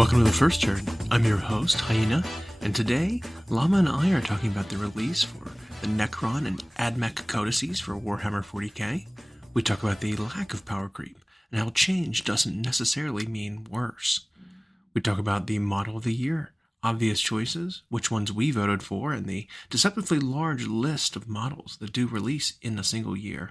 Welcome to The First Turn. I'm your host, Hyena, and today, Llama and I are talking about the release for the Necron and AdMech Codices for Warhammer 40k. We talk about the lack of power creep, and how change doesn't necessarily mean worse. We talk about the model of the year, obvious choices, which ones we voted for, and the deceptively large list of models that do release in a single year.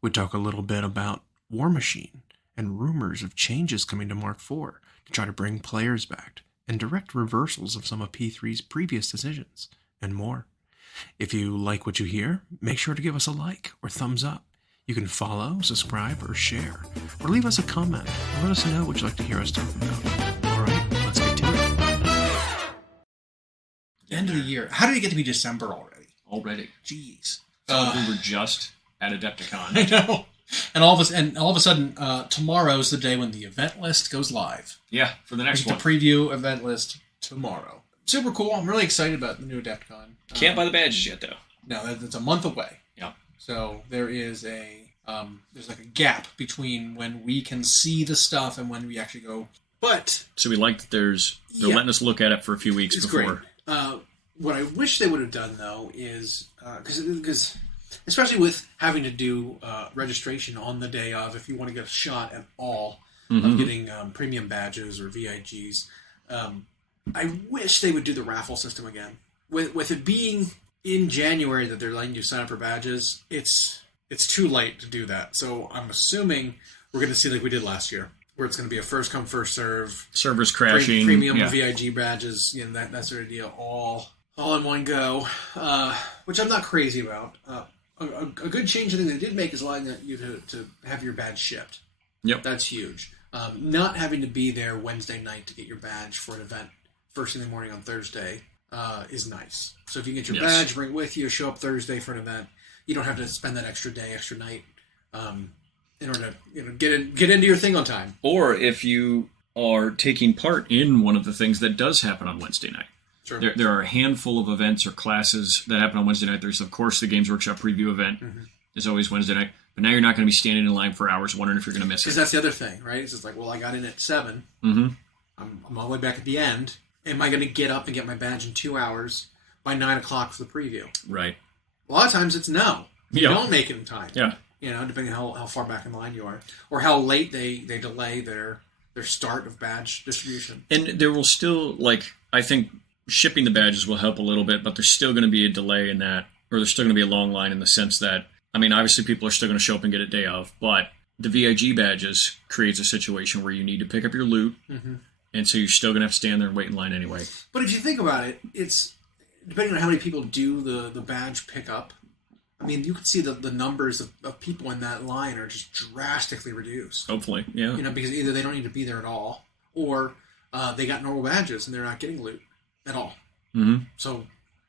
We talk a little bit about Warmachine, and rumors of changes coming to Mk4 to try to bring players back, and direct reversals of some of P3's previous decisions, and more. If you like what you hear, make sure to give us a like or thumbs up. You can follow, subscribe, or share, or leave us a comment and let us know what you'd like to hear us talk about. Alright, let's get to it. End of the year. How did it get to be December already? Already. Jeez. We were just at Adepticon. I know. And all of a sudden, tomorrow's the day when the event list goes live. Yeah, for the next one. The preview event list tomorrow. Super cool. I'm really excited about the new Adepticon. Can't buy the badges yet, though. No, that's a month away. Yeah. So there is there's like a gap between when we can see the stuff and when we actually go. But so we like that they're letting us look at it for a few weeks before. Great. What I wish they would have done though is because especially with having to do registration on the day of, if you want to get a shot at all of getting premium badges or VIGs, I wish they would do the raffle system again. With it being in January that they're letting you sign up for badges, it's too late to do that. So I'm assuming we're going to see like we did last year, where it's going to be a first come first serve, servers crashing, premium VIG badges, that sort of deal, all in one go, which I'm not crazy about. A good change I think they did make is allowing you to have your badge shipped. Yep. That's huge. Not having to be there Wednesday night to get your badge for an event first thing in the morning on Thursday is nice. So if you get your badge, bring it with you, show up Thursday for an event, you don't have to spend that extra day, extra night in order to get into your thing on time. Or if you are taking part in one of the things that does happen on Wednesday night. Sure. There are a handful of events or classes that happen on Wednesday night. There's, of course, the Games Workshop preview event. Is always Wednesday night. But now you're not going to be standing in line for hours wondering if you're going to miss it. Because that's the other thing, right? It's just like, well, I got in at 7. I'm all the way back at the end. Am I going to get up and get my badge in 2 hours by 9 o'clock for the preview? Right. A lot of times it's no. You don't make it in time. Yeah. Depending on how far back in line you are. Or how late they delay their start of badge distribution. And there will still, I think shipping the badges will help a little bit, but there's still going to be a delay in that, or there's still going to be a long line in the sense that, obviously people are still going to show up and get it day of, but the VIG badges creates a situation where you need to pick up your loot, and so you're still going to have to stand there and wait in line anyway. But if you think about it, it's, depending on how many people do the badge pickup, you can see the numbers of people in that line are just drastically reduced. Hopefully, yeah. Because either they don't need to be there at all, or they got normal badges and they're not getting loot at all. So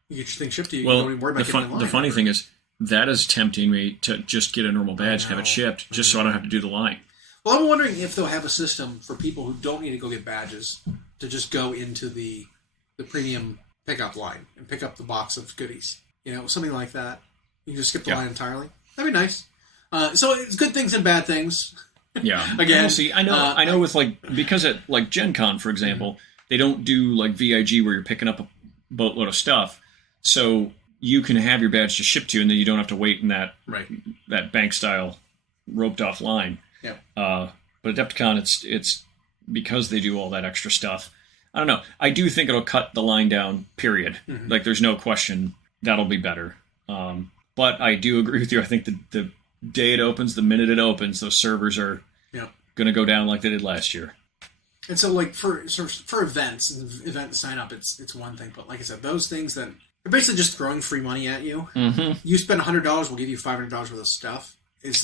you get your thing shipped to you. You don't even worry about getting in line. The funny thing is, that is tempting me to just get a normal badge and have it shipped, just so I don't have to do the line. Well, I'm wondering if they'll have a system for people who don't need to go get badges to just go into the premium pickup line and pick up the box of goodies. Something like that. You can just skip the line entirely. That'd be nice. So it's good things and bad things. Yeah. Again, well, see, I know with because at Gen Con, for example, they don't do VIG where you're picking up a boatload of stuff. So you can have your badge just shipped to you, and then you don't have to wait in that bank style roped off line. Yeah. But Adepticon, it's because they do all that extra stuff. I don't know. I do think it'll cut the line down. Period. There's no question that'll be better. But I do agree with you. I think the day it opens, the minute it opens, those servers are going to go down like they did last year. And so, for events and event sign up, it's one thing. But like I said, those things that are basically just throwing free money at you. You spend $100, we'll give you $500 worth of stuff. It's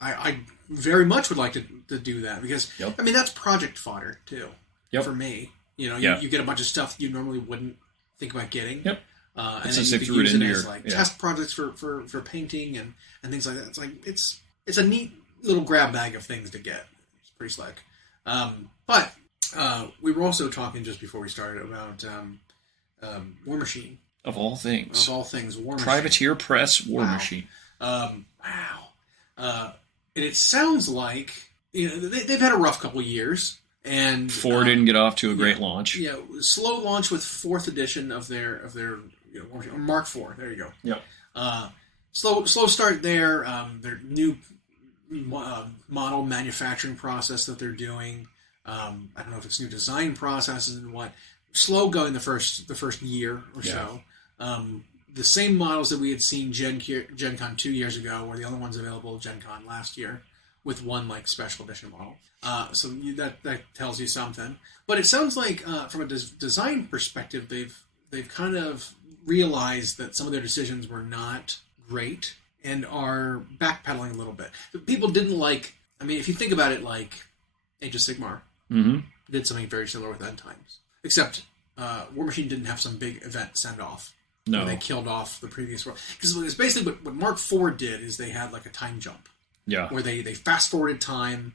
I very much would like to do that because that's project fodder too. For me, you get a bunch of stuff you normally wouldn't think about getting. And then you could use it as test projects for painting and things like that. It's a neat little grab bag of things to get. It's pretty slick. But we were also talking just before we started about Warmachine. Of all things. Warmachine. Privateer Press Warmachine. Wow. And it sounds like they've had a rough couple of years, And 4 didn't get off to a great launch. Yeah, slow launch with 4th edition of their Mark 4. There you go. Yep. Slow start there. Their new model manufacturing process that they're doing. I don't know if it's new design processes and what. Slow going the first year or so. The same models that we had seen Gen Con 2 years ago were the other ones available at Gen Con last year, with one special edition model. So that tells you something. But it sounds like from a design perspective, they've kind of realized that some of their decisions were not great and are backpedaling a little bit. People didn't like. I mean, if you think about it, like Age of Sigmar did something very similar with End Times, except Warmachine didn't have some big event send off. No, they killed off the previous world, because it's basically what Mark IV did is they had like a time jump. Yeah, where they fast forwarded time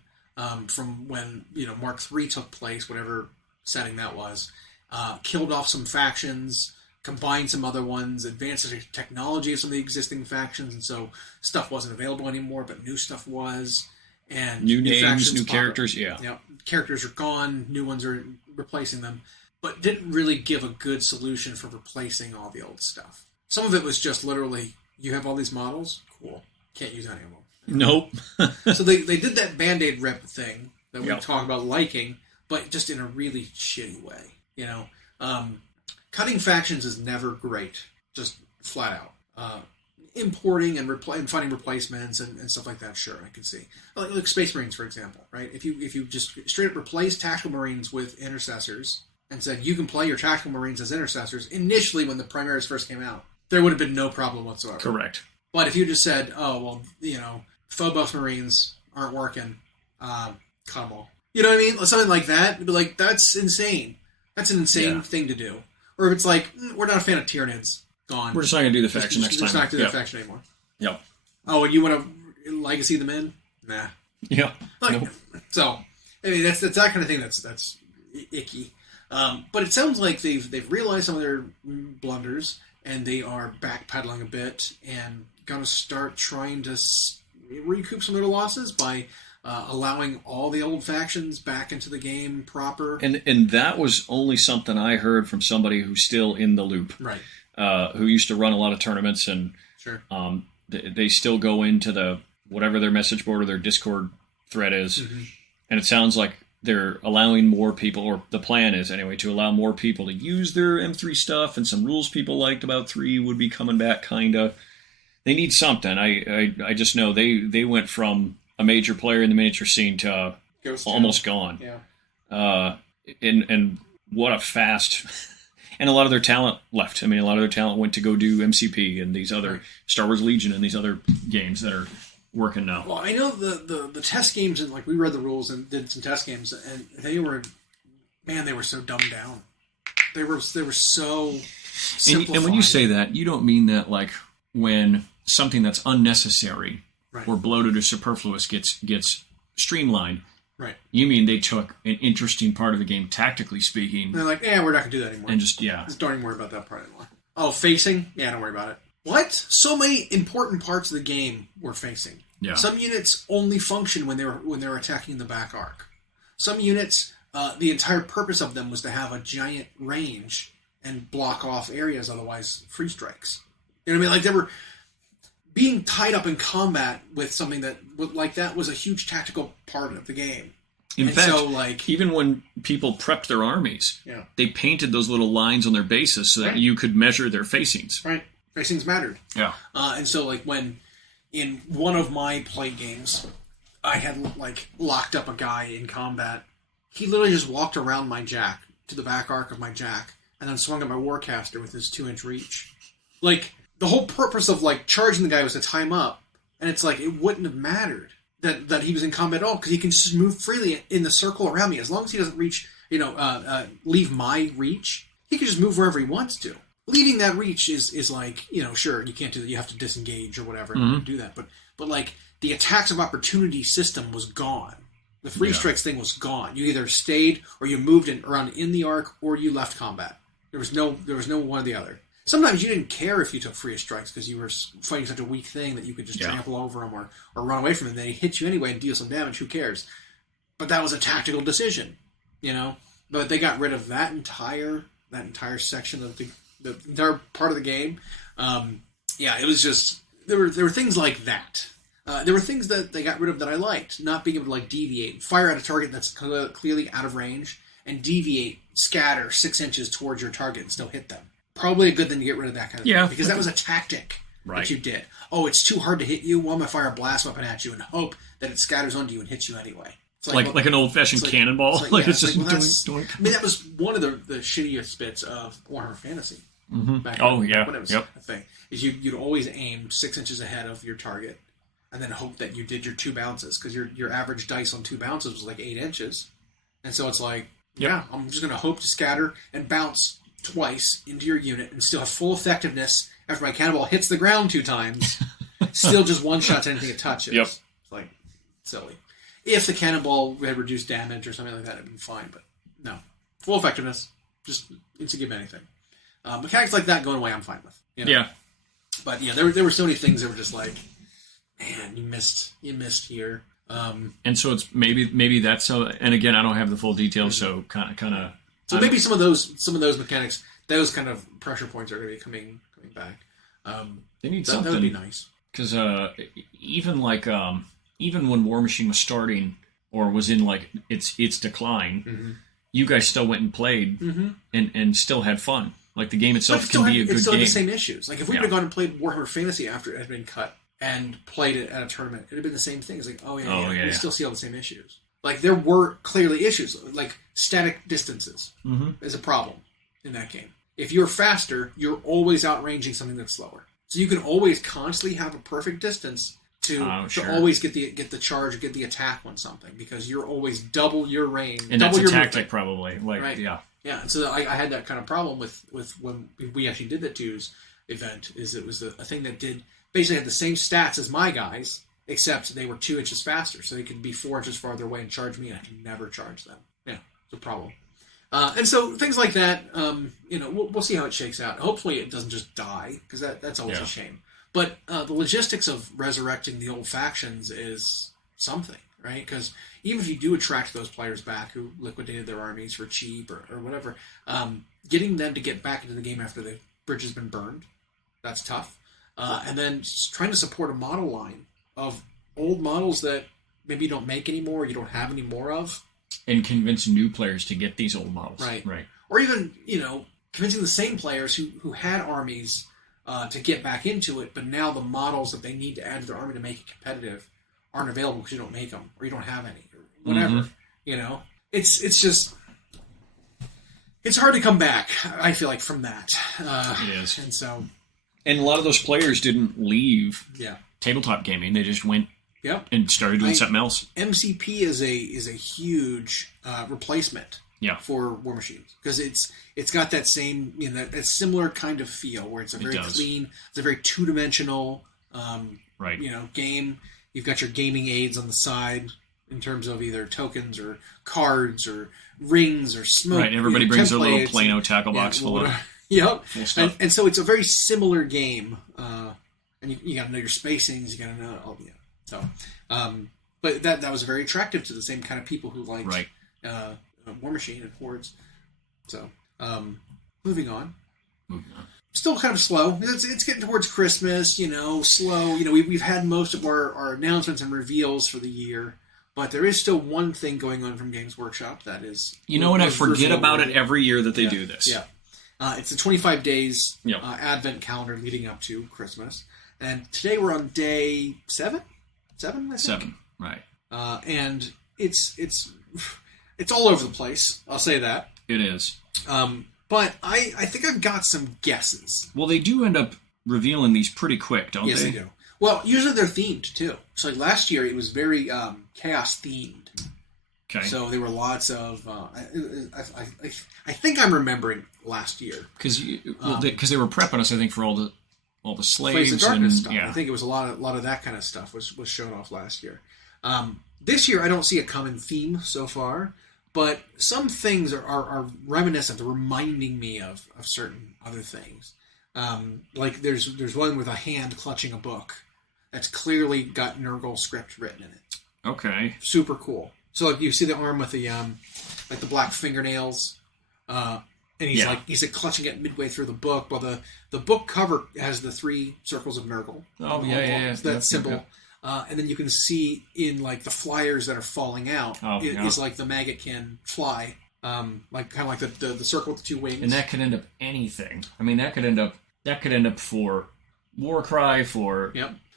from when Mark III took place, whatever setting that was, killed off some factions, combined some other ones, advanced the technology of some of the existing factions, and so stuff wasn't available anymore, but new stuff was, and new names, new characters. Characters are gone, new ones are replacing them, but didn't really give a good solution for replacing all the old stuff. Some of it was just literally, you have all these models, cool, can't use any of them. Nope. So they did that Band-Aid rip thing that we talk about liking, but just in a really shitty way. Cutting factions is never great, just flat out. Importing and finding replacements and stuff like that, sure, I can see. Like Space Marines, for example, right? If you just straight up replace Tactical Marines with Intercessors and said you can play your Tactical Marines as Intercessors, initially when the Primaris first came out, there would have been no problem whatsoever. Correct. But if you just said, oh, well, Phobos Marines aren't working, cut them all. You know what I mean? Something like that. You'd be like, that's insane. That's an insane thing to do. Or if it's like, we're not a fan of Tyranids, gone. We're just not going to do the faction next time. We're just not going to do the faction anymore. Yep. Oh, and you want to legacy them in? Nah. Yeah. Nope. So, I mean, that's that kind of thing that's icky. But it sounds like they've realized some of their blunders, and they are backpedaling a bit and going to start trying to recoup some of their losses by allowing all the old factions back into the game proper. And that was only something I heard from somebody who's still in the loop, right? Who used to run a lot of tournaments, and sure, they still go into the whatever their message board or their Discord thread is, and it sounds like they're allowing more people, or the plan is anyway, to allow more people to use their M3 stuff, and some rules people liked about 3 would be coming back, kinda. They need something. I just know they went from a major player in the miniature scene to almost gone. Yeah. And what a fast... And a lot of their talent left. I mean, a lot of their talent went to go do MCP and these other Star Wars Legion and these other games that are working now. Well, I know the test games, and we read the rules and did some test games, and they were so dumbed down. They were so simplified. And when you say that, you don't mean that like when something that's unnecessary or bloated or superfluous gets streamlined. Right. You mean they took an interesting part of the game, tactically speaking. And they're like, we're not going to do that anymore. And just, don't even worry about that part anymore. Oh, facing? Yeah, don't worry about it. What? So many important parts of the game were facing. Yeah. Some units only function when they're attacking the back arc. Some units, the entire purpose of them was to have a giant range and block off areas, otherwise free strikes. You know what I mean? Like, they were... Being tied up in combat with something that like that was a huge tactical part of the game. In fact, even when people prepped their armies, they painted those little lines on their bases so that you could measure their facings. Right. Facings mattered. Yeah. And so, like, when in one of my play games, I had, like, locked up a guy in combat, he literally just walked around my jack to the back arc of my jack and then swung at my Warcaster with his 2-inch reach. Like... The whole purpose of, like, charging the guy was to tie him up. And it's like, it wouldn't have mattered that he was in combat at all, because he can just move freely in the circle around me. As long as he doesn't reach, leave my reach, he can just move wherever he wants to. Leaving that reach is like, sure, you can't do that. You have to disengage or whatever and do that. But like, the attacks of opportunity system was gone. The free strikes thing was gone. You either stayed or you moved around in the arc or you left combat. There was no one or the other. Sometimes you didn't care if you took free strikes because you were fighting such a weak thing that you could just trample over them or run away from them. They hit you anyway and deal some damage. Who cares? But that was a tactical decision. you know. But they got rid of that entire section of the entire part of the game. Yeah, it was just there were things like that. There were things that they got rid of that I liked. Not being able to like deviate, fire at a target that's clearly out of range, and deviate, scatter 6 inches towards your target and still hit them. Probably a good thing to get rid of that kind of thing. Because that was a tactic that you did. Oh, it's too hard to hit you. Well, I'm going to fire a blast weapon at you and hope that it scatters onto you and hits you anyway. It's like an old-fashioned cannonball. It's just doink. I mean, that was one of the shittiest bits of Warhammer Fantasy. Back when it was a thing. Is you'd always aim 6 inches ahead of your target and then hope that you did your 2 bounces, because your average dice on 2 bounces was like 8 inches. And so it's like, I'm just going to hope to scatter and bounce twice into your unit and still have full effectiveness after my cannonball hits the ground 2 times. Still just one-shots anything it touches. It's like, silly. If the cannonball had reduced damage or something like that, it'd been fine. But no. Full effectiveness. Just to give anything. Mechanics like that going away, I'm fine with. You know? Yeah. But yeah, there were so many things that were just like, man, you missed here. And so it's maybe that's so. And again, I don't have the full details, so kind of. So maybe some of those mechanics, those kind of pressure points are going to be coming back. They need something. That would be nice. Because even when Warmachine was starting or was in like its decline, you guys still went and played and still had fun. Like the game itself can be a good game. It still had the same issues. Like if we would have gone and played Warhammer Fantasy after it had been cut and played it at a tournament, it would have been the same thing. It's like, we still see all the same issues. Like there were clearly issues. Like static distances is a problem in that game. If you're faster, you're always outranging something that's slower. So you can always constantly have a perfect distance to always get the charge, get the attack on something, because you're always double your range. And that's a tactic, probably. Yeah, and so I had that kind of problem with when we actually did the twos event. Is it was a thing that basically had the same stats as my guys, except they were 2 inches faster, so they could be 4 inches farther away and charge me, and I could never charge them. Yeah, it's a problem. And so things like that, we'll see how it shakes out. Hopefully it doesn't just die, because that's always a shame. But the logistics of resurrecting the old factions is something, right? Because even if you do attract those players back who liquidated their armies for cheap or whatever, getting them to get back into the game after the bridge has been burned, that's tough. And then trying to support a model line of old models that maybe you don't make anymore, you don't have any more of. And convince new players to get these old models. Right. Or even, convincing the same players who had armies to get back into it, but now the models that they need to add to their army to make it competitive aren't available because you don't make them, or you don't have any, or whatever. It's just, it's hard to come back, I feel like, from that. It is. And a lot of those players didn't leave tabletop gaming. They just went and started doing something else. MCP is a huge replacement for Warmachine, because it's got that same that similar kind of feel where it's a very clean, it's a very 2-dimensional game. You've got your gaming aids on the side in terms of either tokens or cards or rings or smoke. Right, everybody brings their little Plano tackle box full of stuff. And so it's a very similar game. And you got to know your spacings. You got to know all but that was very attractive to the same kind of people who liked Warmachine and Hordes. So, moving on. Still kind of slow. It's getting towards Christmas, slow. We've had most of our announcements and reveals for the year, but there is still one thing going on from Games Workshop that is... and I forget about it every year that they do this. Yeah. It's the 25 days Advent calendar leading up to Christmas. And today we're on day 7? 7, I think? 7, right. And it's all over the place. I'll say that. It is. But I think I've got some guesses. Well, they do end up revealing these pretty quick, don't they? Yes, they do. Well, usually they're themed, too. So like last year, it was very chaos-themed. Okay. So there were lots of... I think I'm remembering last year. Because they were prepping us, I think, for all the slaves of darkness stuff. Yeah. I think it was a lot of that kind of stuff was shown off last year. This year, I don't see a common theme so far, but some things are reminiscent, they're reminding me of certain other things. Like there's one with a hand clutching a book that's clearly got Nurgle script written in it. Okay. Super cool. So like you see the arm with the like the black fingernails. And he's he's clutching it midway through the book. Well, the book cover has the 3 circles of Nurgle. Oh, yeah. That symbol. Yeah. And then you can see in like the flyers that are falling out is like the Maggotkin fly, like kind of like the circle with the 2 wings. And that could end up anything. I mean, that could end up for Warcry, for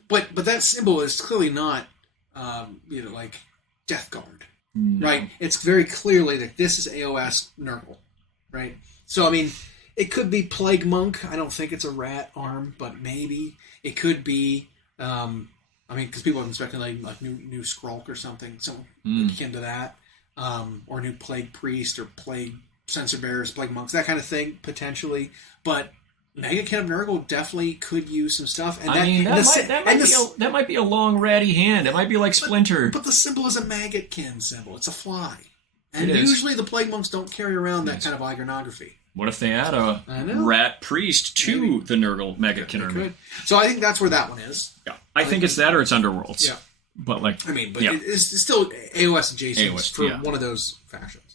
But that symbol is clearly not like Death Guard, right? It's very clearly that this is AOS Nurgle, right? So I mean, it could be Plague Monk. I don't think it's a rat arm, but maybe it could be. I mean, because people have been speculating like new Skrulk or something akin to that, or new Plague Priest or Plague Censor Bearers, Plague Monks, that kind of thing potentially. But Maggotkin of Nurgle definitely could use some stuff. And that might be a long ratty hand. It might be like Splinter. But the symbol is a Maggotkin symbol. It's a fly. And usually the Plague Monks don't carry around that kind of iconography. What if they add a rat priest to the Nurgle Maggotkin army? So I think that's where that one is. Yeah, I think it's that or it's Underworlds. Yeah. But it's still AOS adjacent for one of those factions.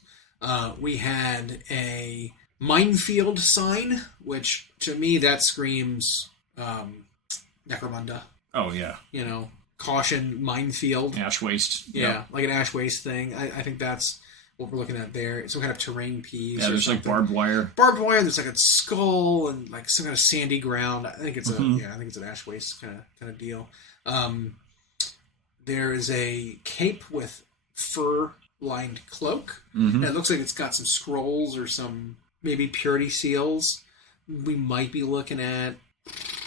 We had a Minefield sign, which to me that screams Necromunda. Oh yeah. Caution, minefield. Ash waste. Yeah, like an ash waste thing. I think that's what we're looking at there. Some kind of terrain piece. Yeah, there's like barbed wire. Barbed wire. There's like a skull and like some kind of sandy ground. I think it's I think it's an ash waste kind of deal. There is a cape with fur-lined cloak. And it looks like it's got some scrolls or some maybe purity seals. We might be looking at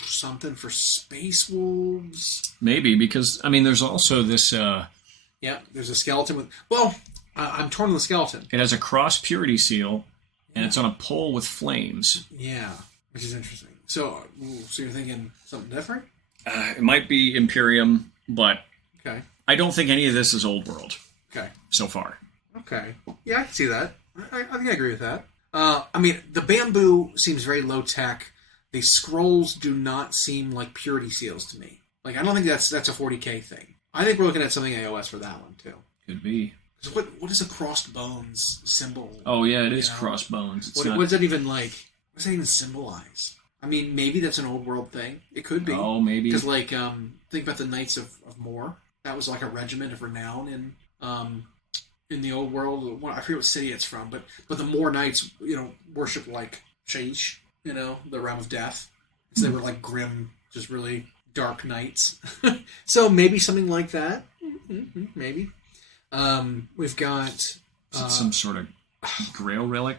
something for Space Wolves. Maybe, because I mean, there's also this. There's a skeleton with. I'm torn on the skeleton. It has a cross purity seal, and it's on a pole with flames. Yeah, which is interesting. So you're thinking something different? It might be Imperium, but okay. I don't think any of this is Old World. Okay. So far. Okay. Yeah, I can see that. I think I agree with that. I mean, the bamboo seems very low tech. The scrolls do not seem like purity seals to me. Like, I don't think that's a 40k thing. I think we're looking at something AOS for that one too. Could be. What is a crossed bones symbol? Oh yeah, it is crossed bones. What does that even like? What does that even symbolize? I mean, maybe that's an Old World thing. It could be. Oh, maybe. Because like, think about the Knights of Mor. That was like a regiment of renown in the Old World. I forget what city it's from, but the Mor Knights, worship like Shaish, the realm of death. So they were like grim, just really dark knights. So maybe something like that. Maybe. We've got some sort of Grail relic.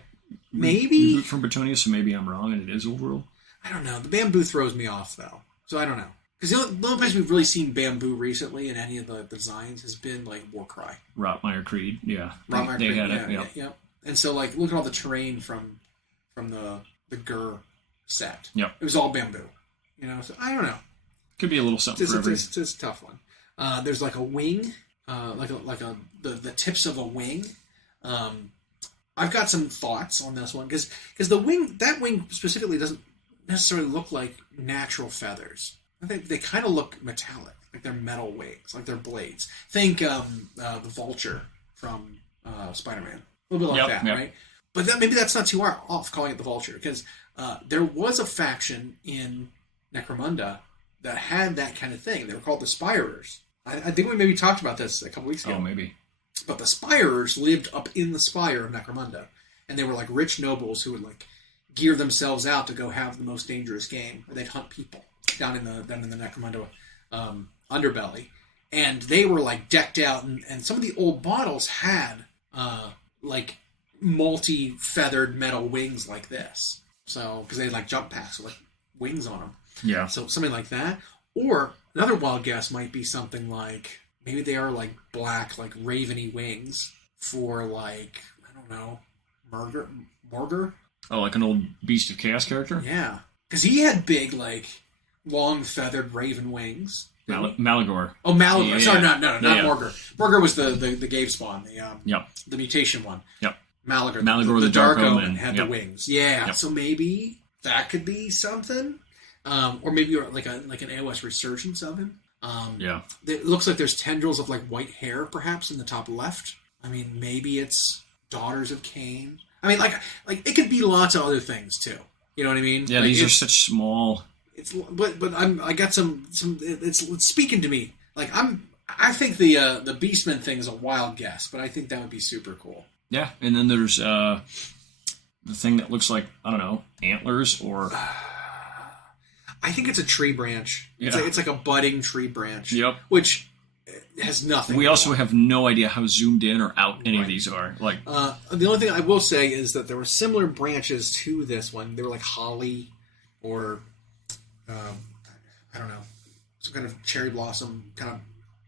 Maybe from Bretonnia, so maybe I'm wrong and it is Old World. I don't know. The bamboo throws me off though, so I don't know. Because the only place we've really seen bamboo recently in any of the designs has been like Warcry. Rotmire Creed, yeah. Rotmire Creed, had it, yeah. And so like look at all the terrain from the Gur set. Yep. It was all bamboo. So I don't know. Could be a little something for every. It's a tough one. There's like a wing, the tips of a wing. I've got some thoughts on this one because that wing specifically doesn't necessarily look like natural feathers. I think they kind of look metallic, like they're metal wings, like they're blades. Think the Vulture from Spider-Man, a little bit like that, right? But maybe that's not too far off calling it the Vulture because there was a faction in Necromunda that had that kind of thing. They were called the Spirers. I think we maybe talked about this a couple weeks ago. Oh, maybe. But the Spirers lived up in the spire of Necromunda, and they were like rich nobles who would like gear themselves out to go have the most dangerous game, where they'd hunt people down in the Necromunda underbelly, and they were like decked out, and some of the old models had like multi-feathered metal wings like this. So because they had like jump packs with like wings on them. Yeah. So something like that, or another wild guess might be something like. Maybe they are like black, like raveny wings for like, I don't know, Morgar? Oh, like an old Beast of Chaos character? Yeah. Because he had big, like, long feathered raven wings. Malagor. Oh, Malagor. Yeah, sorry, not Morgar. Morgar was the Gave Spawn, the mutation one. Yep. Malagor, the Dark Omen had the wings. Yeah. Yep. So maybe that could be something. Or maybe like an AOS resurgence of him. It looks like there's tendrils of like white hair, perhaps, in the top left. I mean, maybe it's Daughters of Cain. I mean, like it could be lots of other things too. You know what I mean? Yeah, like, these are such small. But I got some. It's speaking to me. Like I think the Beastman thing is a wild guess, but I think that would be super cool. Yeah, and then there's the thing that looks like, I don't know, antlers or. I think it's a tree branch. Yeah. It's like a budding tree branch. Yep. Which has nothing. We also have no idea how zoomed in or out any of these are. Like the only thing I will say is that there were similar branches to this one. They were like holly or I don't know, some kind of cherry blossom kind of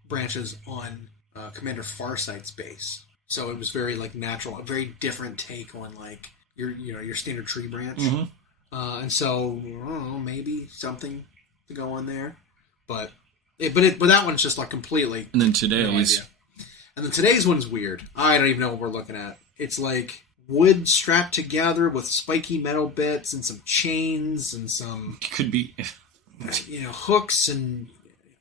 branches on Commander Farsight's base. So it was very like natural, a very different take on like your standard tree branch. Mm-hmm. And so I don't know, maybe something to go on there, but that one's just like completely. And then today's, and then today's one's weird. I don't even know what we're looking at. It's like wood strapped together with spiky metal bits and some chains and some could be, hooks and.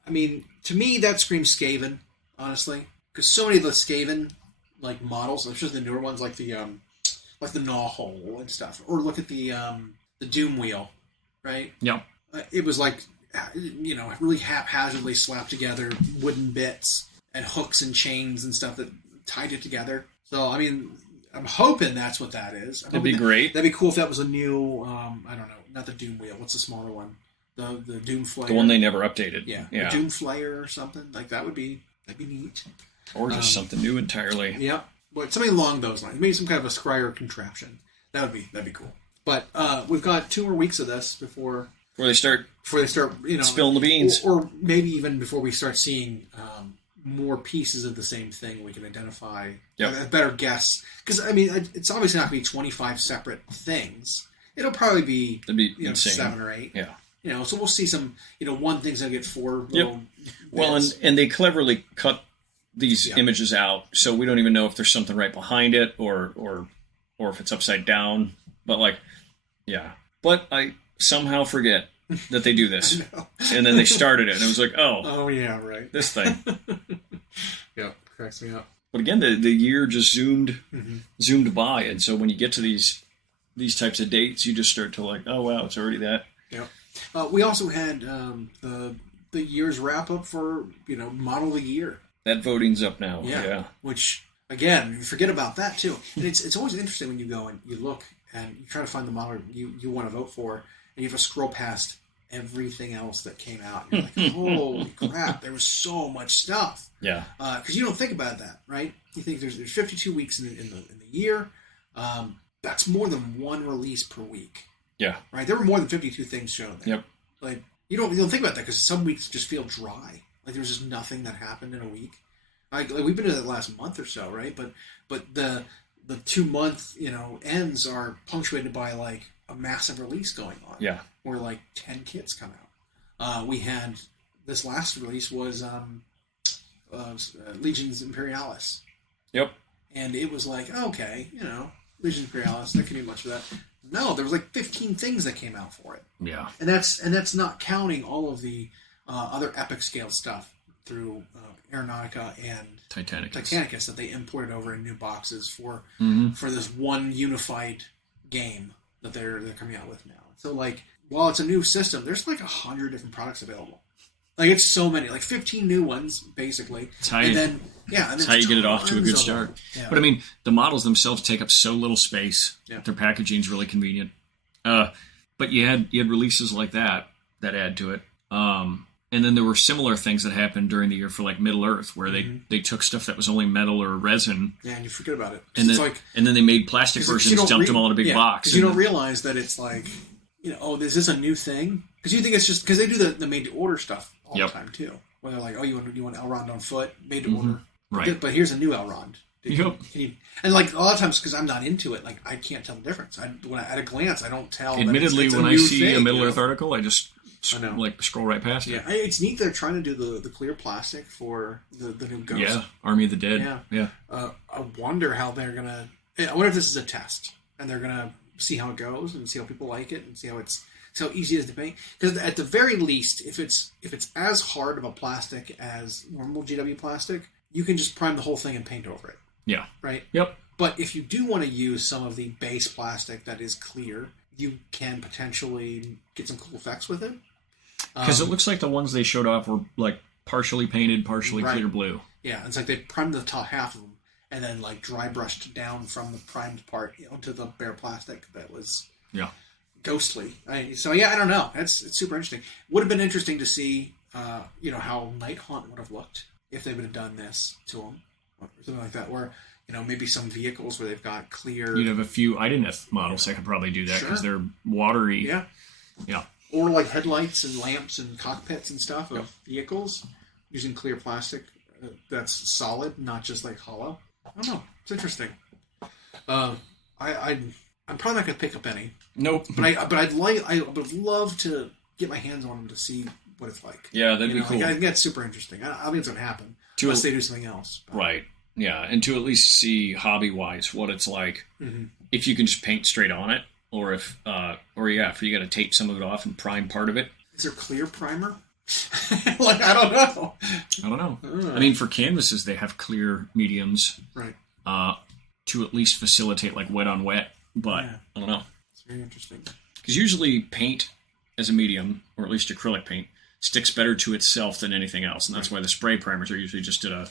I mean, to me that screams Skaven, honestly, because so many of the Skaven like models, especially the newer ones, like the Gnaw Hole and stuff, or look at the Doom Wheel, right? Yep. It was like, really haphazardly slapped together wooden bits and hooks and chains and stuff that tied it together. So, I mean, I'm hoping that's what that is. That'd be great. That'd be cool if that was a new, I don't know, not the Doom Wheel. What's the smaller one? The Doom Flayer. The one they never updated. Yeah. The Doom Flayer or something. Like, that'd be neat. Or just something new entirely. Yeah. But something along those lines. Maybe some kind of a scryer contraption. That'd be cool. But we've got 2 more weeks of this before they start spilling the beans, or maybe even before we start seeing more pieces of the same thing. We can identify a better guess, because I mean it's obviously not going to be 25 separate things. It'll probably be insane. 7 or 8. Yeah. So we'll see some one thing's going to get 4 little bits. Well, and they cleverly cut these images out, so we don't even know if there's something right behind it or if it's upside down. But but I somehow forget that they do this, and then they started it, and it was like, oh yeah, right, this thing. Yeah, cracks me up. But again, the year just zoomed by, and so when you get to these types of dates, you just start to like, oh wow, it's already that. Yeah. We also had the year's wrap up for model of the year. That voting's up now. Yeah. Which again, you forget about that too. And it's always interesting when you go and you look and you try to find the model you want to vote for, and you have to scroll past everything else that came out. And you're like, holy crap, there was so much stuff. Yeah. Because you don't think about that, right? You think there's 52 weeks in the year. That's more than one release per week. Yeah. Right. There were more than 52 things shown there. Yep. Like you don't think about that because some weeks just feel dry. Like there's just nothing that happened in a week. Like we've been in the last month or so, right? But the 2 month ends are punctuated by like a massive release going on. Yeah. Where like 10 kits come out. We had this last release was Legions Imperialis. Yep. And it was like, okay, Legions Imperialis, there can be much of that. No, there was like 15 things that came out for it. Yeah. And that's not counting all of the other epic scale stuff through Aeronautica and Titanicus that they imported over in new boxes for this one unified game that they're coming out with now. So like while it's a new system, there's like 100 different products available. Like it's so many, like 15 new ones basically. That's how you get it off to a good start. Yeah. But I mean, the models themselves take up so little space. Yeah. Their packaging is really convenient. But you had releases like that add to it. And then there were similar things that happened during the year for like Middle Earth, where they took stuff that was only metal or resin. Yeah, and you forget about it. And then they made plastic versions, dumped them all in a big box. Because you don't realize that it's like, is this a new thing? Because you think it's just because they do the made to order stuff all the time too. Where they're like, oh, you want Elrond on foot, made to order, right? But here's a new Elrond. Yep. And like a lot of times, because I'm not into it, like I can't tell the difference. At a glance, I don't tell. Admittedly, when I see a Middle Earth article, I just scroll right past it. Yeah, it's neat they're trying to do the clear plastic for the new Ghost. Yeah, Army of the Dead. Yeah. I wonder how they're gonna. I wonder if this is a test, and they're gonna see how it goes and see how people like it and see how easy it is to paint. Because at the very least, if it's as hard of a plastic as normal GW plastic, you can just prime the whole thing and paint over it. Yeah. Right? Yep. But if you do want to use some of the base plastic that is clear, you can potentially get some cool effects with it. Because it looks like the ones they showed off were like partially painted, partially clear blue. Yeah, it's like they primed the top half of them and then like dry brushed down from the primed part onto the bare plastic that was ghostly. I don't know. It's super interesting. Would have been interesting to see, how Night Haunt would have looked if they would have done this to them, or something like that. Or maybe some vehicles where they've got clear. You'd have a few Ideneth models that could probably do that because they're watery. Yeah. Yeah. Or like headlights and lamps and cockpits and stuff of vehicles using clear plastic that's solid, not just like hollow. I don't know. It's interesting. I'm probably not going to pick up any. Nope. But I would love to get my hands on them to see what it's like. Yeah, that'd be cool. I think that's super interesting. I don't think it's going to happen unless they do something else. But. Right. Yeah, and to at least see hobby-wise what it's like if you can just paint straight on it, or if you got to tape some of it off and prime part of it. Is there clear primer? I don't know. I don't know. I mean, for canvases, they have clear mediums, right? To at least facilitate like wet on wet. But I don't know. It's very interesting. Because usually paint as a medium, or at least acrylic paint, sticks better to itself than anything else, and that's why the spray primers are usually just at a.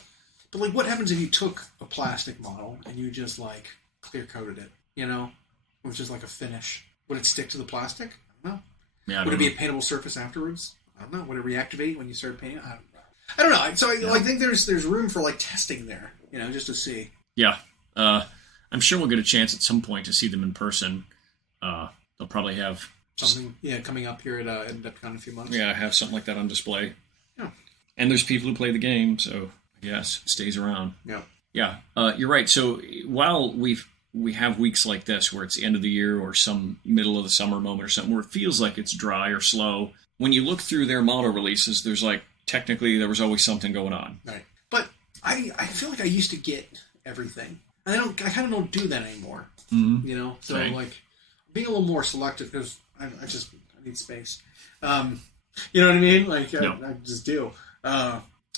But like, what happens if you took a plastic model and you just like clear coated it? With just like a finish, would it stick to the plastic? I don't know. Yeah, would it be a paintable surface afterwards? I don't know. Would it reactivate when you start painting? I don't know. So I think there's room for like testing there, just to see. Yeah, I'm sure we'll get a chance at some point to see them in person. They'll probably have something, coming up here at AdMech in a few months. Yeah, have something like that on display. Yeah, and there's people who play the game, so yes, it stays around. Yeah, you're right. So while we have weeks like this where it's the end of the year or some middle of the summer moment or something where it feels like it's dry or slow, when you look through their model releases, there's like, technically there was always something going on. Right. But I feel like I used to get everything. I kind of don't do that anymore. Mm-hmm. So like being a little more selective because I need space. You know what I mean? Like I just do.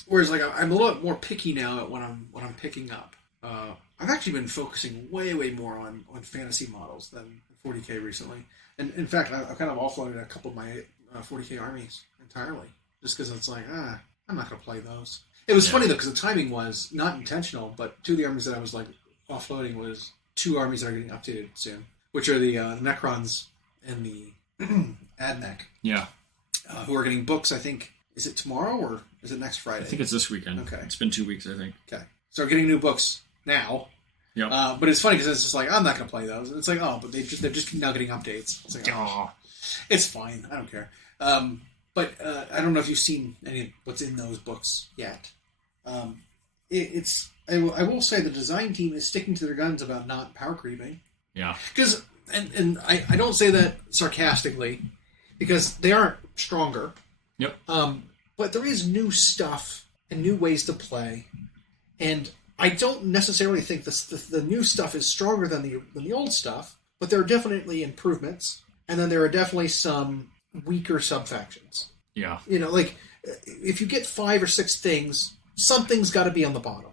Whereas like I'm a little more picky now at what I'm picking up. I've actually been focusing way more on fantasy models than 40K recently. And in fact, I've kind of offloaded a couple of my 40K armies entirely, just because it's like, I'm not going to play those. It was funny though, because the timing was not intentional, but two of the armies that I was like offloading was two armies that are getting updated soon, which are the Necrons and the AdMech. Yeah. Who are getting books, I think, is it tomorrow or is it next Friday? I think it's this weekend. Okay. It's been 2 weeks, I think. Okay. So they're getting new books now. Yeah. But it's funny because it's just like, I'm not going to play those. And it's like, but they're just now getting updates. It's like, it's fine. I don't care. But I don't know if you've seen any of what's in those books yet. I will say the design team is sticking to their guns about not power creeping. Yeah. Because, and I don't say that sarcastically, because they aren't stronger. Yep. But there is new stuff and new ways to play, and I don't necessarily think the new stuff is stronger than the old stuff, but there are definitely improvements, and then there are definitely some weaker sub-factions. Yeah. Like, if you get 5 or 6 things, something's got to be on the bottom,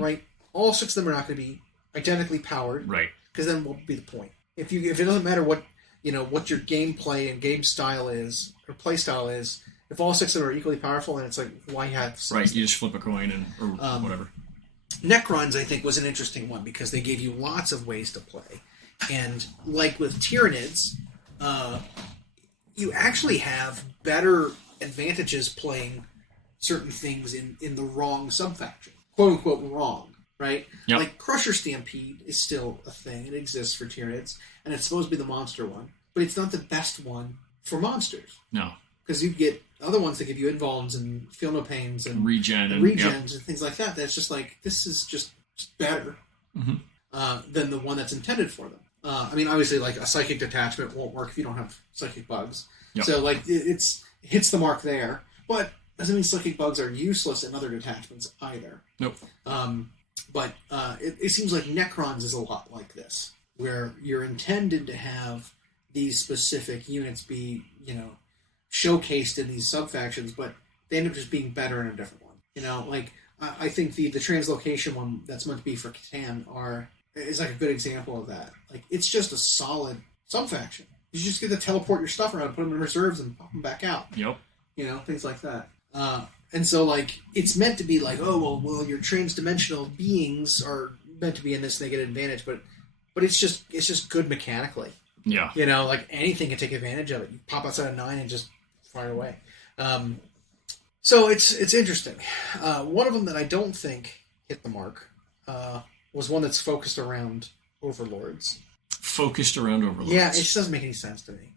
right? All 6 of them are not going to be identically powered, right? Because then what would be the point? If it doesn't matter what your gameplay and game style is or play style is, if all 6 of them are equally powerful, then it's like, why have 6? Right? You just flip a coin or whatever. Necrons, I think, was an interesting one because they gave you lots of ways to play, and like with Tyranids, you actually have better advantages playing certain things in the wrong sub-faction. Quote-unquote wrong, right? Yep. Like Crusher Stampede is still a thing. It exists for Tyranids, and it's supposed to be the monster one, but it's not the best one for monsters. No. Because you get other ones that give you invulns and feel no pains and regens and things like that. That's just like, this is just better than the one that's intended for them. I mean, obviously, like a psychic detachment won't work if you don't have psychic bugs. Yep. So, like, it hits the mark there, but doesn't mean psychic bugs are useless in other detachments either. Nope. But it seems like Necrons is a lot like this, where you're intended to have these specific units be, showcased in these sub-factions, but they end up just being better in a different one. Like I think the translocation one that's meant to be for Catan is like a good example of that. Like, it's just a solid sub-faction. You just get to teleport your stuff around, put them in reserves, and pop them back out. Yep. Things like that. And so, like, it's meant to be like, oh, well, your trans-dimensional beings are meant to be in this, and they get an advantage, but it's just good mechanically. Yeah. Like, anything can take advantage of it. You pop outside a 9 and just fire away. So it's interesting. One of them that I don't think hit the mark was one that's focused around overlords. Focused around overlords. Yeah, it just doesn't make any sense to me.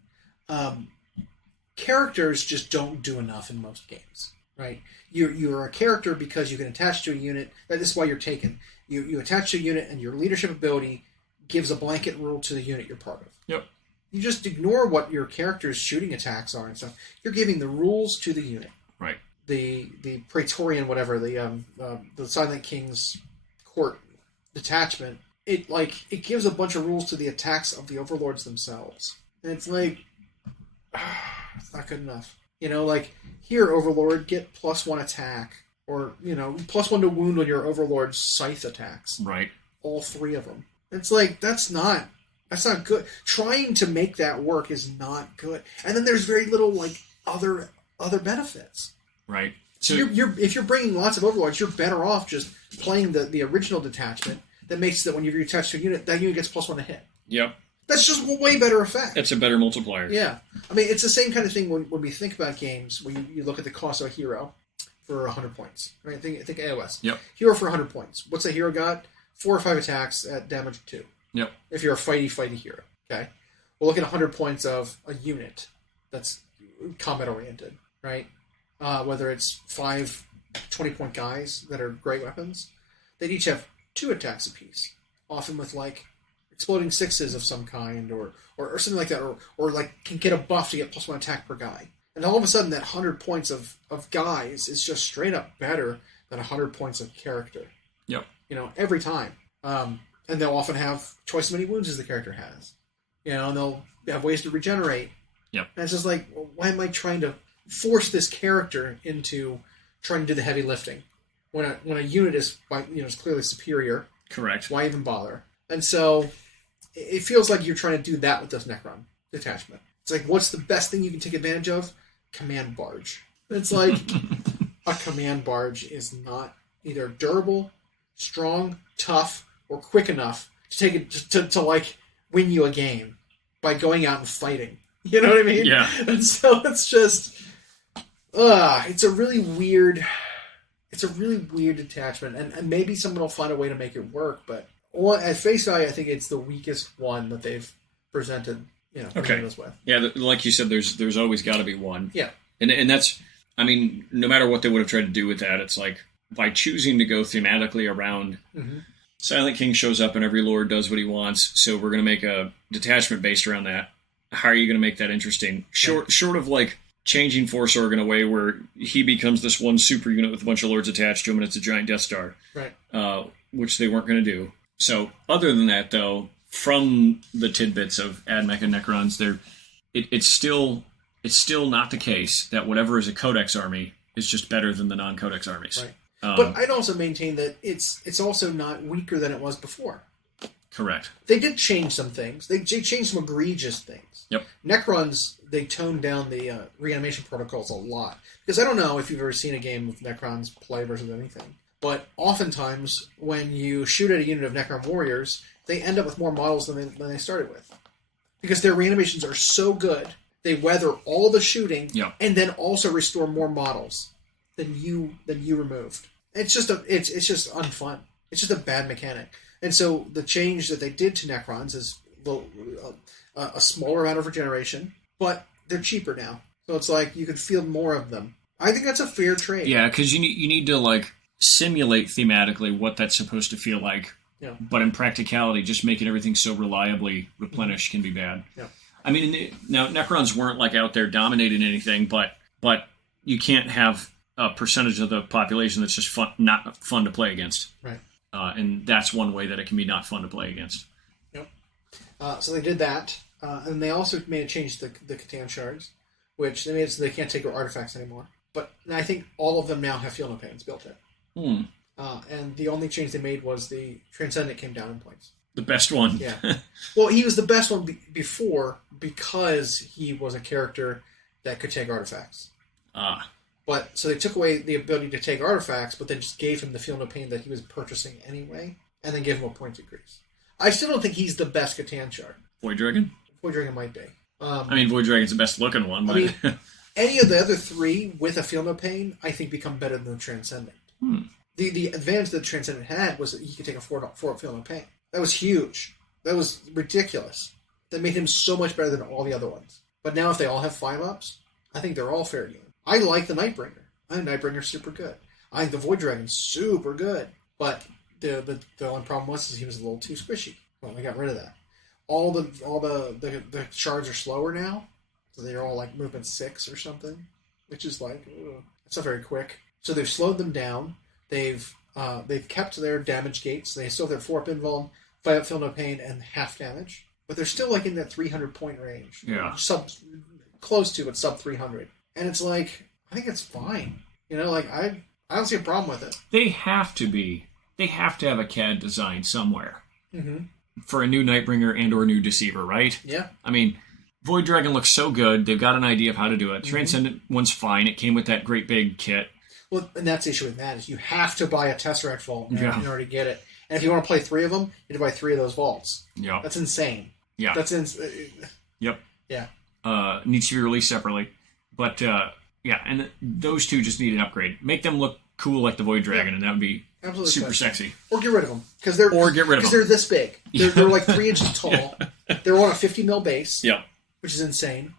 Characters just don't do enough in most games, right? You're a character because you can attach to a unit. This is why you're taken. You attach to a unit, and your leadership ability gives a blanket rule to the unit you're part of. Yep. You just ignore what your character's shooting attacks are and stuff. You're giving the rules to the unit. Right. The Praetorian, whatever, the Silent King's court detachment, it gives a bunch of rules to the attacks of the overlords themselves. And it's like, it's not good enough. Like, here, overlord, get +1 attack. Or, +1 to wound on your overlord's scythe attacks. Right. All 3 of them. It's like, that's not good. Trying to make that work is not good. And then there's very little, like, other benefits. Right. So if you're bringing lots of overlords, you're better off just playing the original detachment that makes that when you attach to a unit, that unit gets +1 to hit. Yep. That's just a way better effect. It's a better multiplier. Yeah. I mean, it's the same kind of thing when we think about games where you look at the cost of a hero for 100 points. Right? Think AOS. Yep. Hero for 100 points. What's a hero got? 4 or 5 attacks at damage 2. Yep. If you're a fighty hero. Okay? We'll look at 100 points of a unit that's combat-oriented. Right? Whether it's 5 20-point guys that are great weapons, they'd each have 2 attacks apiece. Often with, like, exploding 6s of some kind, or something like that, or like can get a buff to get +1 attack per guy. And all of a sudden, that 100 points of guys is just straight up better than 100 points of character. Yep. Every time. And they'll often have twice as many wounds as the character has. And they'll have ways to regenerate. Yep. And it's just like, well, why am I trying to force this character into trying to do the heavy lifting when a unit is clearly superior? Correct. Why even bother? And so it feels like you're trying to do that with this Necron detachment. It's like, what's the best thing you can take advantage of? Command barge. It's like a command barge is not either durable, strong, tough, or quick enough to take it to like win you a game by going out and fighting. You know what I mean? Yeah. And so it's just, it's a really weird detachment, and maybe someone will find a way to make it work. But at face value, I think it's the weakest one that they've presented. Okay. With. Yeah, like you said, there's always got to be one. Yeah. And that's, I mean, no matter what they would have tried to do with that, it's like by choosing to go thematically around. Mm-hmm. Silent King shows up and every lord does what he wants, so we're going to make a detachment based around that. How are you going to make that interesting? Short of like changing Force Org in a way where he becomes this one super unit with a bunch of lords attached to him and it's a giant Death Star. Right. Which they weren't going to do. So other than that, though, from the tidbits of AdMech and Necrons, it's still not the case that whatever is a Codex army is just better than the non-Codex armies. Right. But I'd also maintain that it's also not weaker than it was before. Correct. They did change some things. They changed some egregious things. Yep. Necrons, they toned down the reanimation protocols a lot. Because I don't know if you've ever seen a game of Necrons play versus anything, but oftentimes when you shoot at a unit of Necron warriors, they end up with more models than they started with. Because their reanimations are so good, they weather all the shooting, yep, and then also restore more models than you removed. It's just unfun. It's just a bad mechanic. And so the change that they did to Necrons is a smaller amount of regeneration, but they're cheaper now. So it's like you could field more of them. I think that's a fair trade. Yeah, because you need to like simulate thematically what that's supposed to feel like. Yeah. But in practicality, just making everything so reliably replenished can be bad. Yeah. I mean, now Necrons weren't like out there dominating anything, but you can't have a percentage of the population that's just not fun to play against. Right. And that's one way that it can be not fun to play against. Yep. So they did that, and they also made a change to the Catan shards, which they made it so they can't take artifacts anymore. But I think all of them now have field no pains built in. And the only change they made was the Transcendent came down in points. The best one. Yeah. Well, he was the best one before because he was a character that could take artifacts. But so they took away the ability to take artifacts, but then just gave him the Feel No Pain that he was purchasing anyway, and then gave him a point decrease. I still don't think he's the best Catan shard. Void Dragon? Void Dragon might be. Void Dragon's the best looking one. But... I mean, any of the other three with a Feel No Pain, I think become better than the Transcendent. The advantage that the Transcendent had was that he could take a 4 Feel No Pain. That was huge. That was ridiculous. That made him so much better than all the other ones. But now if they all have 5-ups, I think they're all fair game. I like the Nightbringer. I think Nightbringer's super good. I think the Void Dragon's super good. But the only problem was he was a little too squishy. Well, I got rid of that. All the shards are slower now. So they're all like movement 6 or something. Which is like, it's not very quick. So they've slowed them down. They've kept their damage gates. They still have their 4-up invuln, 5-up Feel No Pain, and half damage. But they're still like in that 300-point range. Yeah. Close to, but sub 300. And it's like, I think it's fine. I don't see a problem with it. They have to have a CAD design somewhere. For a new Nightbringer and or new Deceiver, right? Yeah. I mean, Void Dragon looks so good. They've got an idea of how to do it. Transcendent one's fine. It came with that great big kit. Well, and that's the issue with that, is you have to buy a Tesseract Vault in order to get it. And if you want to play 3 of them, you have to buy 3 of those vaults. Yeah. That's insane. Yeah. That's Yep. Yeah. Needs to be released separately. But, and those two just need an upgrade. Make them look cool like the Void Dragon, and that would be absolutely super sexy. Or get rid of them. Because they're this big. They're like 3 inches tall. They're on a 50 mil base. Yeah. Which is insane.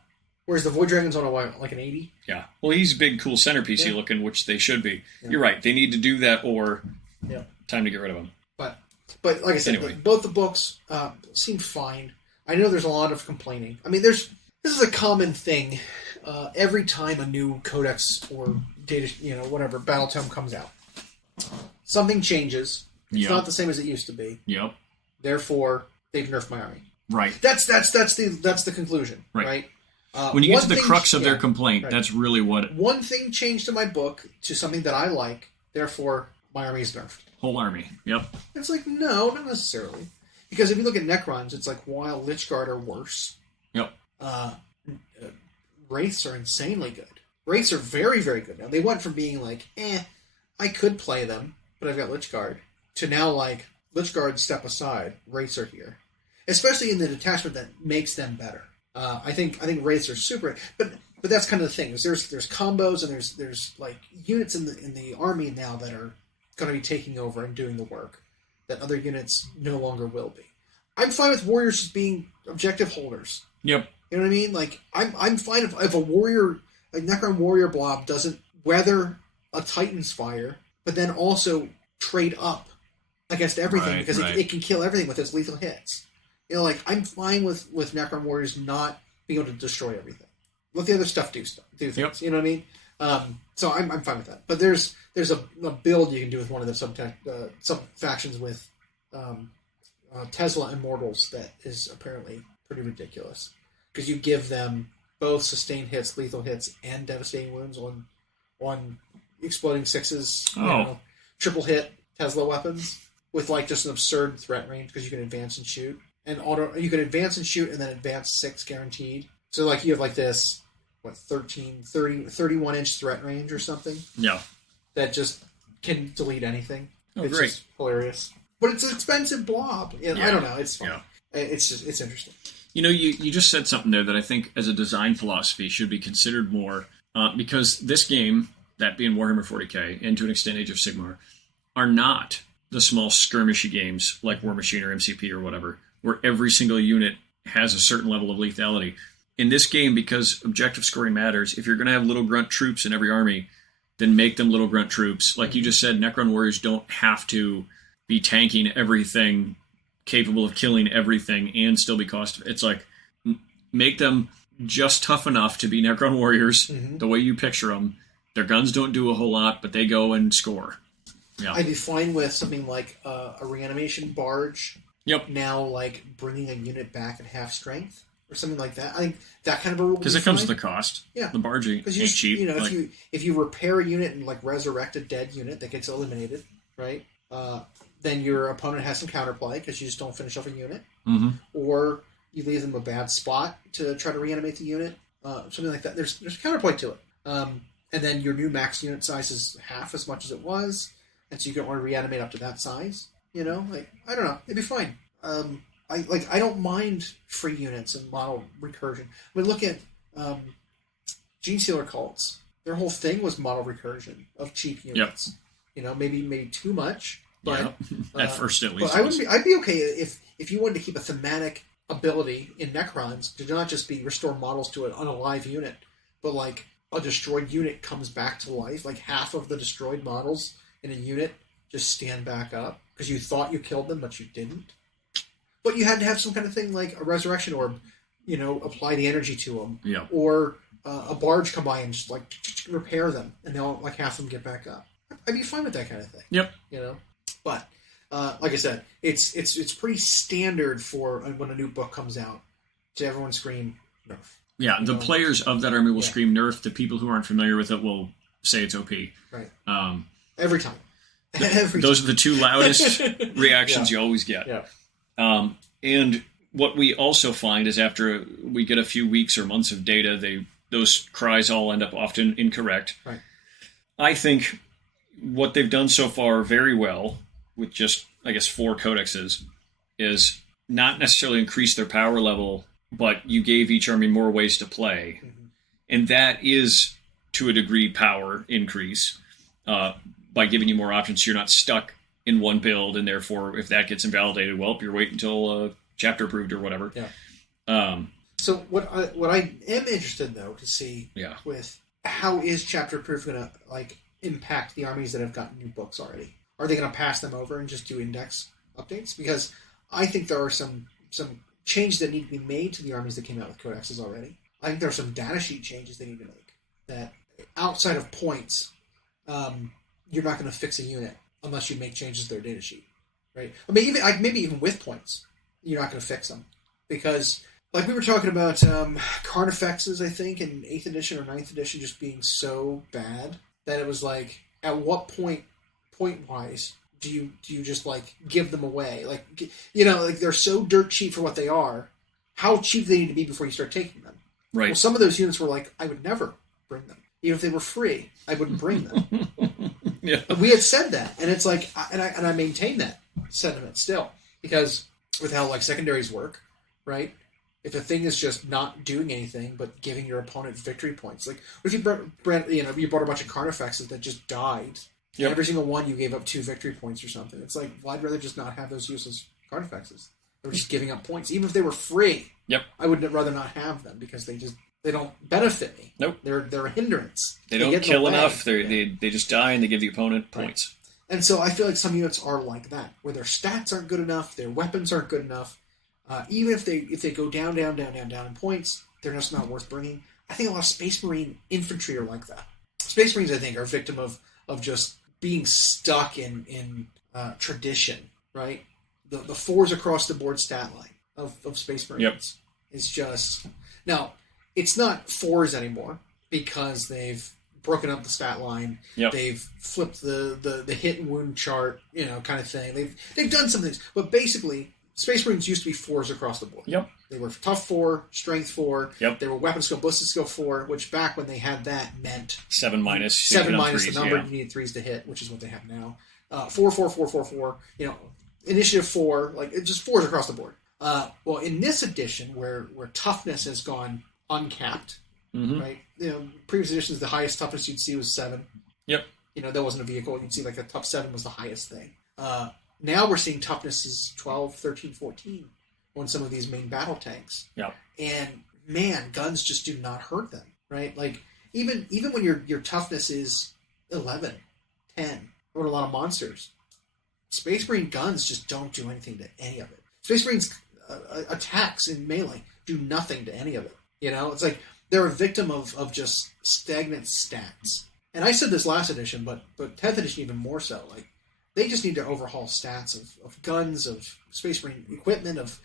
Whereas the Void Dragon's on like an 80. Yeah. Well, he's big, cool centerpiecey looking, which they should be. Yeah. You're right. They need to do that, or time to get rid of them. But like I said, both the books seem fine. I know there's a lot of complaining. I mean, this is a common thing. Every time a new codex or data, whatever, battle tome comes out, something changes. It's not the same as it used to be. Yep. Therefore, they've nerfed my army. Right. That's the conclusion. Right. When you get to the crux of their complaint, that's really what... One thing changed in my book to something that I like, therefore my army is nerfed. Whole army. Yep. It's like, no, not necessarily. Because if you look at Necrons, it's like, while Lichguard are worse. Yep. Wraiths are insanely good. Wraiths are very, very good now. They went from being like, I could play them, but I've got Lichguard, to now like, Lichguard step aside, Wraiths are here. Especially in the detachment that makes them better. I think Wraiths are super, but that's kind of the thing. There's combos and there's like units in the army now that are going to be taking over and doing the work that other units no longer will be. I'm fine with warriors just being objective holders. Yep. You know what I mean? Like I'm fine if a warrior, a Necron warrior blob doesn't weather a Titan's fire, but then also trade up against everything because it can kill everything with its lethal hits. I'm fine with Necron warriors not being able to destroy everything. Let the other stuff do things. Yep. You know what I mean? So I'm fine with that. But there's a build you can do with one of the sub factions with Tesla Immortals that is apparently pretty ridiculous because you give them both sustained hits, lethal hits, and devastating wounds on exploding sixes. Triple hit Tesla weapons with like just an absurd threat range because you can advance and shoot. And you can advance and shoot and then advance 6 guaranteed. So like you have like this 31 inch threat range or something. Yeah. That just can delete anything. It's great. Just hilarious. But it's an expensive blob. I don't know. It's fun. Yeah. It's interesting. You just said something there that I think as a design philosophy should be considered more because this game, that being Warhammer 40k and to an extent Age of Sigmar, are not the small skirmishy games like Warmachine or MCP or whatever, where every single unit has a certain level of lethality. In this game, because objective scoring matters, if you're going to have little grunt troops in every army, then make them little grunt troops. Like you just said, Necron warriors don't have to be tanking everything, capable of killing everything, and still be cost. It's like, make them just tough enough to be Necron warriors, the way you picture them. Their guns don't do a whole lot, but they go and score. Yeah. I'd be fine with something like a reanimation barge. Yep. Now, like, bringing a unit back at half strength. or something like that. I think that kind of a rule because it comes with the cost. Yeah, the barge ain't cheap. You know, if you repair a unit and like resurrect a dead unit that gets eliminated, right? Then your opponent has some counterplay because you just don't finish off a unit, or you leave them a bad spot to try to reanimate the unit, something like that. There's counterplay to it, and then your new max unit size is half as much as it was, and so you can only reanimate up to that size. You know, like I don't know, it'd be fine. I don't mind free units and model recursion. I mean, look at Gene Stealer cults. Their whole thing was model recursion of cheap units. Yep. You know, maybe too much. But at first, at least. But I'd be okay if you wanted to keep a thematic ability in Necrons to not just be restore models to an unalive unit, but like a destroyed unit comes back to life. Like half of the destroyed models in a unit just stand back up because you thought you killed them, but you didn't. But you had to have some kind of thing like a resurrection orb, you know, apply the energy to them. Yeah. Or a barge come by and just like repair them, and they'll like half of them get back up. I'd be fine with that kind of thing. Yep. You know, but like I said, it's pretty standard for when a new book comes out to everyone scream nerf. Yeah, the players of that army will scream nerf. The people who aren't familiar with it will say it's OP. Right. Every time. Those are the two loudest reactions you always get. Yeah. And what we also find is after we get a few weeks or months of data, those cries all end up often incorrect. Right. I think what they've done so far very well with just, I guess, 4 codexes is not necessarily increase their power level, but you gave each army more ways to play. Mm-hmm. And that is, to a degree, power increase by giving you more options. So you're not stuck in one build, and therefore, if that gets invalidated, well, you're waiting until chapter approved or whatever. Yeah. So what I am interested though to see with how is chapter approved going to like impact the armies that have gotten new books already? Are they going to pass them over and just do index updates? Because I think there are some changes that need to be made to the armies that came out with codexes already. I think there are some data sheet changes they need to make that outside of points, you're not going to fix a unit unless you make changes to their data sheet, right? I mean, maybe even with points, you're not going to fix them because, like we were talking about, Carnifexes, I think, in 8th edition or 9th edition, just being so bad that it was like, at what point-wise, do you just like give them away? Like, you know, like they're so dirt cheap for what they are. How cheap do they need to be before you start taking them? Right. Well, some of those units were like, I would never bring them, even if they were free. I wouldn't bring them. Yeah. We had said that, and it's like, and I maintain that sentiment still because with how like secondaries work, right? If a thing is just not doing anything but giving your opponent victory points, like what if you brought a bunch of Carnifexes that just died, and every single one you gave up 2 victory points or something? It's like, well, I'd rather just not have those useless Carnifexes. They were just giving up points, even if they were free. Yep. I would rather not have them because they don't benefit me. Nope. They're a hindrance. They don't kill enough. They just die and they give the opponent points. Right. And so I feel like some units are like that, where their stats aren't good enough, their weapons aren't good enough. Even if they go down in points, they're just not worth bringing. I think a lot of Space Marine infantry are like that. Space Marines, I think, are a victim of just being stuck in tradition, right? The 4s across the board stat line of Space Marines is just... Now, it's not 4s anymore because they've broken up the stat line. Yep. They've flipped the hit and wound chart, you know, kind of thing. They've done some things, but basically, Space Marines used to be 4s across the board. Yep. They were tough 4, strength 4. Yep. They were weapon skill, ballistic skill 4, which back when they had that meant 7 minus. 7 minus the number you need 3s to hit, which is what they have now. 4, 4, 4, 4, 4. You know, initiative 4, like it's just 4s across the board. Well, in this edition, where toughness has gone uncapped, right? You know, previous editions, the highest toughness you'd see was 7. Yep. You know, that wasn't a vehicle. You'd see like a tough 7 was the highest thing. Now we're seeing toughness is 12, 13, 14 on some of these main battle tanks. Yeah. And man, guns just do not hurt them, right? Like even when your toughness is 11, 10, or a lot of monsters, Space Marine guns just don't do anything to any of it. Space Marines attacks in melee do nothing to any of it. You know, it's like they're a victim of just stagnant stats. And I said this last edition, but 10th edition even more so. Like, they just need to overhaul stats of guns, of Space Marine equipment, of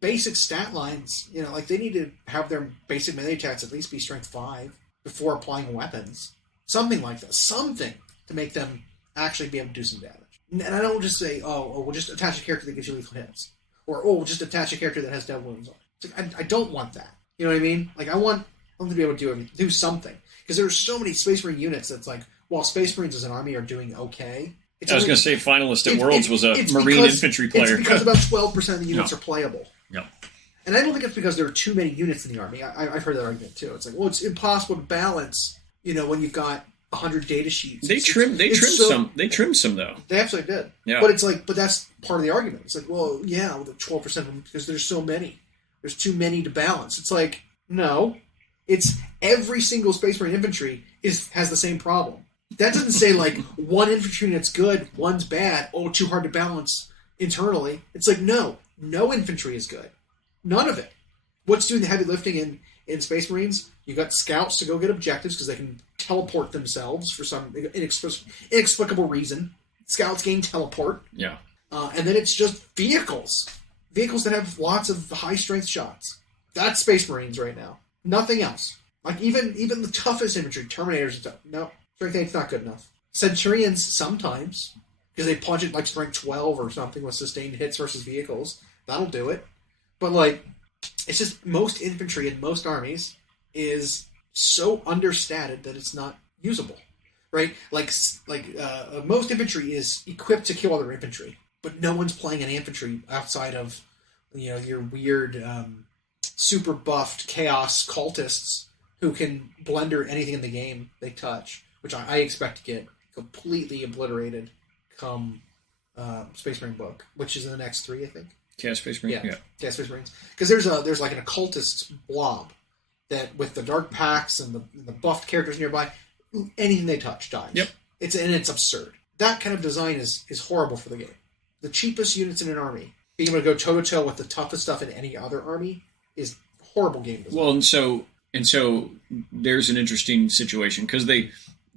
basic stat lines, like they need to have their basic melee attacks at least be strength 5 before applying weapons. Something like that. Something to make them actually be able to do some damage. And I don't just say, we'll just attach a character that gives you lethal hits. Or, we'll just attach a character that has dead wounds on it. It's like, I don't want that. You know what I mean? Like, I want them to be able to do something. Because there are so many Space Marine units that's like, while Space Marines as an army are doing okay. I was going to say finalist at Worlds was a Marine infantry player. It's because about 12% of the units are playable. Yeah. And I don't think it's because there are too many units in the army. I've heard that argument too. It's like, well, it's impossible to balance, when you've got 100 data sheets. They trimmed some. They trimmed some though. They absolutely did. Yeah. But it's like, that's part of the argument. It's like, well, yeah, with the 12% of them, because there's so many. There's too many to balance. It's like, no. It's every single Space Marine infantry has the same problem. That doesn't say like one infantry unit's good, one's bad, too hard to balance internally. It's like, no infantry is good. None of it. What's doing the heavy lifting in Space Marines? You got scouts to go get objectives because they can teleport themselves for some inexplicable reason. Scouts gain teleport. Yeah. And then it's just vehicles. Vehicles that have lots of high-strength shots. That's Space Marines right now. Nothing else. Like, even the toughest infantry, Terminators and stuff. No, strength 8's not good enough. Centurions, sometimes, because they punch it like strength 12 or something with sustained hits versus vehicles. That'll do it. But, like, it's just most infantry in most armies is so understated that it's not usable, right? Most infantry is equipped to kill other infantry, but no one's playing any infantry outside of, your weird, super buffed chaos cultists who can blender anything in the game they touch, which I expect to get completely obliterated come Space Marine book, which is in the next 3, I think. Chaos Space Marine? Yeah. Chaos Space Marines. Because there's like an occultist blob that with the dark packs and the buffed characters nearby, anything they touch dies. Yep. It's absurd. That kind of design is horrible for the game. The cheapest units in an army, being able to go toe-to-toe with the toughest stuff in any other army is horrible game design. Well, and so there's an interesting situation because they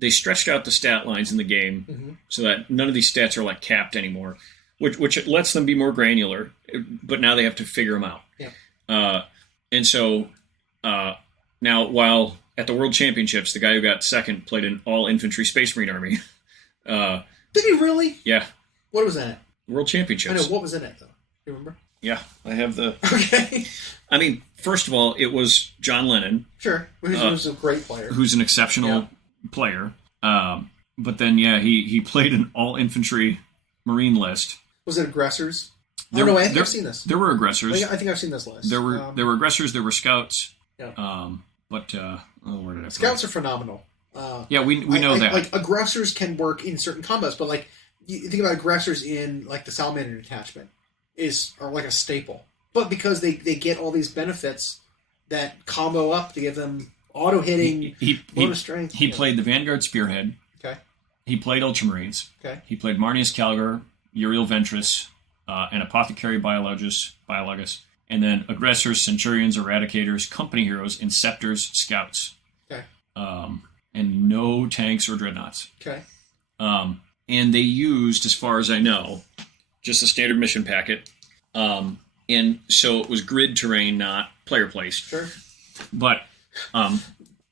stretched out the stat lines in the game so that none of these stats are like capped anymore, which lets them be more granular, but now they have to figure them out. Yeah. And so now, while at the World Championships, the guy who got second played an all-infantry Space Marine army. Did he really? Yeah. What was that? World Championships. I know. What was in it, though? Do you remember? Yeah, I have the... Okay. I mean, first of all, it was John Lennon. Sure. Who's a great player. Who's an exceptional player. But then, he played an all-infantry Marine list. Was it aggressors? I think I've seen this. There were aggressors. I think I've seen this list. There were aggressors, there were scouts. Yeah. Where did I Scouts are phenomenal. We know that. Like, aggressors can work in certain combos, but, like, you think about aggressors in, like, the Salamander detachment are like a staple. But because they get all these benefits that combo up to give them auto-hitting, bonus strength. He played the Vanguard Spearhead. Okay. He played Ultramarines. Okay. He played Marnius Calgar, Uriel Ventress, and Apothecary Biologus, and then aggressors, Centurions, Eradicators, Company Heroes, Inceptors, Scouts. Okay. And no tanks or dreadnoughts. Okay. And they used, as far as I know, just a standard mission packet. And so it was grid terrain, not player placed. Sure. But none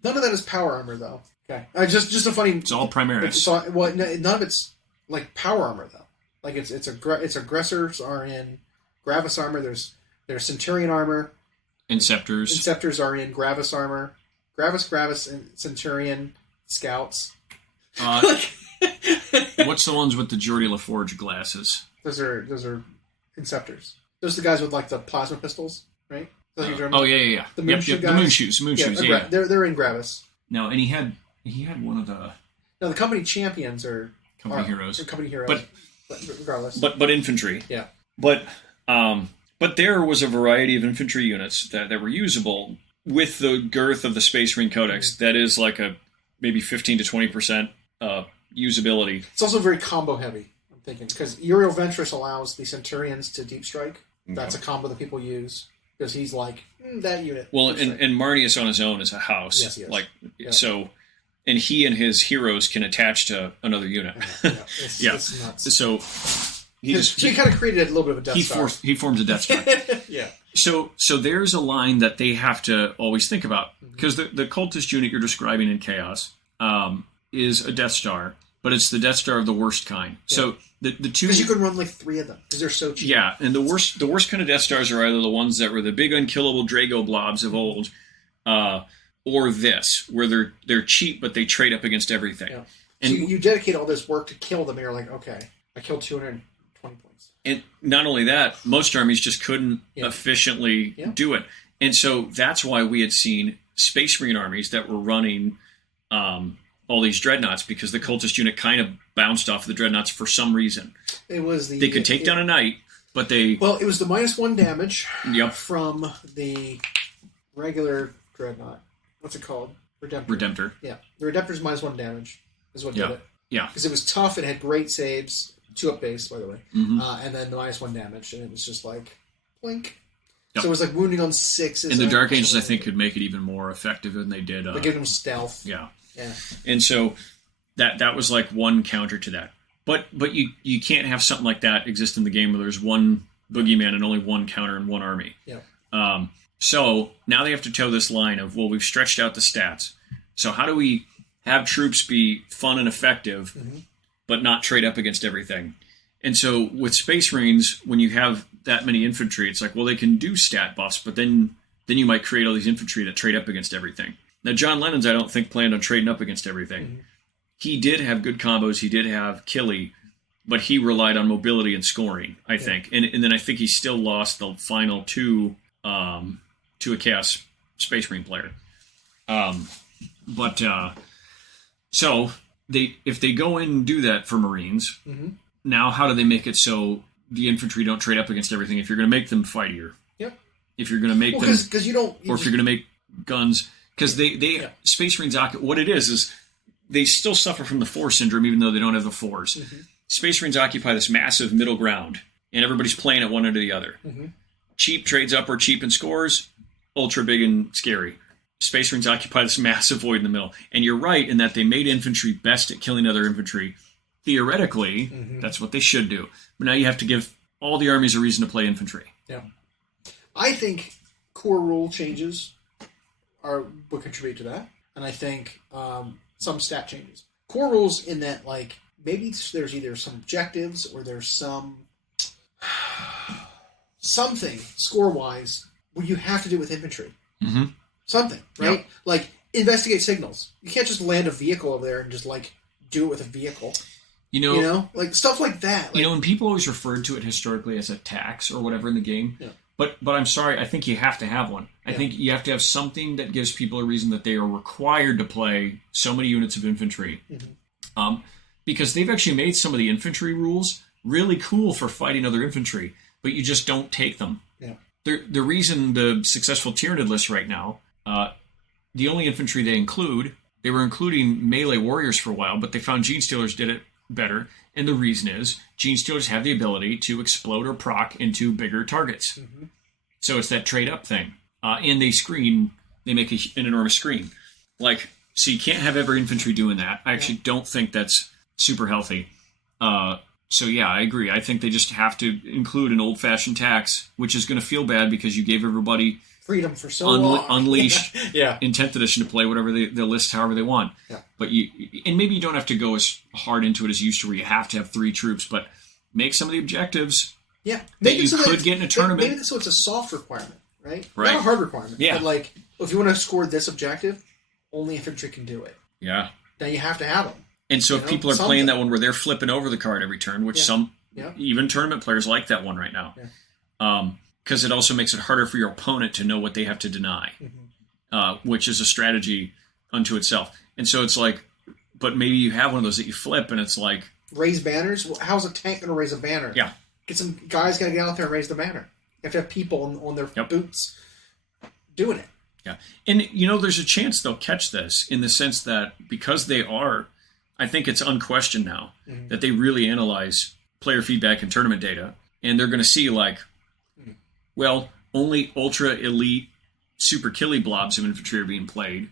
of that is power armor, though. Okay. Just a funny. It's all Primaris. None of it's like power armor, though. Like it's aggressors are in Gravis armor. There's Centurion armor. Inceptors. Inceptors are in Gravis armor. Gravis, and Centurion scouts. What's the ones with the Geordie LaForge glasses? Those are Inceptors. Those are the guys with like the plasma pistols, right? Yeah. The moon shoe guys. The moon shoes. Yeah. They're in Gravis. No, and he had one of the. No, the company champions are company heroes. Company heroes. But regardless. But infantry. Yeah. But there was a variety of infantry units that were usable with the girth of the Space Marine Codex. That is like a maybe 15 to 20% usability. It's also very combo heavy. I'm thinking because Uriel Ventress allows the Centurions to deep strike. That's a combo that people use because he's like that unit. Well, and Marnius on his own is a house. Yes, he is. Like so, and he and his heroes can attach to another unit. It's nuts. So He kind of created a little bit of a Death Star. He forms a Death Star. Yeah. So there's a line that they have to always think about, because the cultist unit you're describing in Chaos is a Death Star, but it's the Death Star of the worst kind. Yeah. So the two, because you can run like 3 of them because they're so cheap. Yeah, and the worst kind of Death Stars are either the ones that were the big unkillable Drago blobs of old, or this, where they're cheap but they trade up against everything. Yeah. And so you dedicate all this work to kill them, and you're like, okay, I killed 220 points. And not only that, most armies just couldn't efficiently do it. And so that's why we had seen Space Marine armies that were running all these dreadnoughts, because the cultist unit kind of bounced off the dreadnoughts for some reason. They could take down a knight, but it was the -1 damage from the regular dreadnought. What's it called? Redemptor. Yeah, the Redemptor's -1 damage is what did it. Yeah, because it was tough. It had great saves, 2-up base, by the way, and then the -1 damage, and it was just like blink. Yep. So it was like wounding on 6s. And the Dark Angels, I think, could make it even more effective than they did. They gave them stealth. Yeah. Yeah. And so that was like one counter to that. But you can't have something like that exist in the game where there's one boogeyman and only one counter in one army. Yeah. So now they have to toe this line of, well, we've stretched out the stats. So how do we have troops be fun and effective, but not trade up against everything? And so with Space Marines, when you have that many infantry, it's like, well, they can do stat buffs, but then you might create all these infantry that trade up against everything. Now, John Lennon's, I don't think, planned on trading up against everything. He did have good combos. He did have Killy, but he relied on mobility and scoring, I think. And then I think he still lost the final two to a Chaos Space Marine player. So if they go in and do that for Marines, now how do they make it so the infantry don't trade up against everything? If you're going to make them fightier, if you're going to make them, because if you're going to make guns, because Space Marines, what it is they still suffer from the 4 syndrome, even though they don't have the 4s. Space Marines occupy this massive middle ground, and everybody's playing at one end or the other. Cheap trades up or cheap and scores, ultra big and scary. Space Marines occupy this massive void in the middle. And you're right in that they made infantry best at killing other infantry. Theoretically, that's what they should do. But now you have to give all the armies a reason to play infantry. Yeah. I think core rule changes would contribute to that. And I think some stat changes. Core rules in that, like, maybe there's either some objectives or there's something score-wise where you have to do with infantry. Something, right? Like, investigate signals. You can't just land a vehicle over there and just, like, do it with a vehicle. You know? Like, stuff like that. Like, and people always referred to it historically as a tax or whatever in the game. Yeah. But I'm sorry, I think you have to have one. I think you have to have something that gives people a reason that they are required to play so many units of infantry. Because they've actually made some of the infantry rules really cool for fighting other infantry, but you just don't take them. Yeah. The reason the successful Tyranid list right now, the only infantry they were including melee warriors for a while, but they found Gene Stealers did it better. And the reason is Gene Stealers have the ability to explode or proc into bigger targets. So it's that trade up thing. And they make an enormous screen. So you can't have every infantry doing that. I actually don't think that's super healthy. So yeah, I agree. I think they just have to include an old-fashioned tax, which is going to feel bad because you gave everybody freedom for so long. Unleashed in 10th edition to play whatever they list however they want. But maybe you don't have to go as hard into it as you used to, where you have to have 3 troops, but make some of the objectives that you could get in a tournament. Maybe so it's a soft requirement, right? Not a hard requirement. But like, if you want to score this objective, only infantry can do it. Yeah. Then you have to have them. And so if people are playing that one where they're flipping over the card every turn, which some even tournament players like that one right now, because it also makes it harder for your opponent to know what they have to deny, which is a strategy unto itself. And so it's like, but maybe you have one of those that you flip, and it's like... Raise banners? Well, how's a tank going to raise a banner? Yeah. Get some guys got to get out there and raise the banner. You have to have people on their boots doing it. Yeah. And, there's a chance they'll catch this in the sense that because they are... I think it's unquestioned now that they really analyze player feedback and tournament data, and they're going to see only ultra elite super killy blobs of infantry are being played,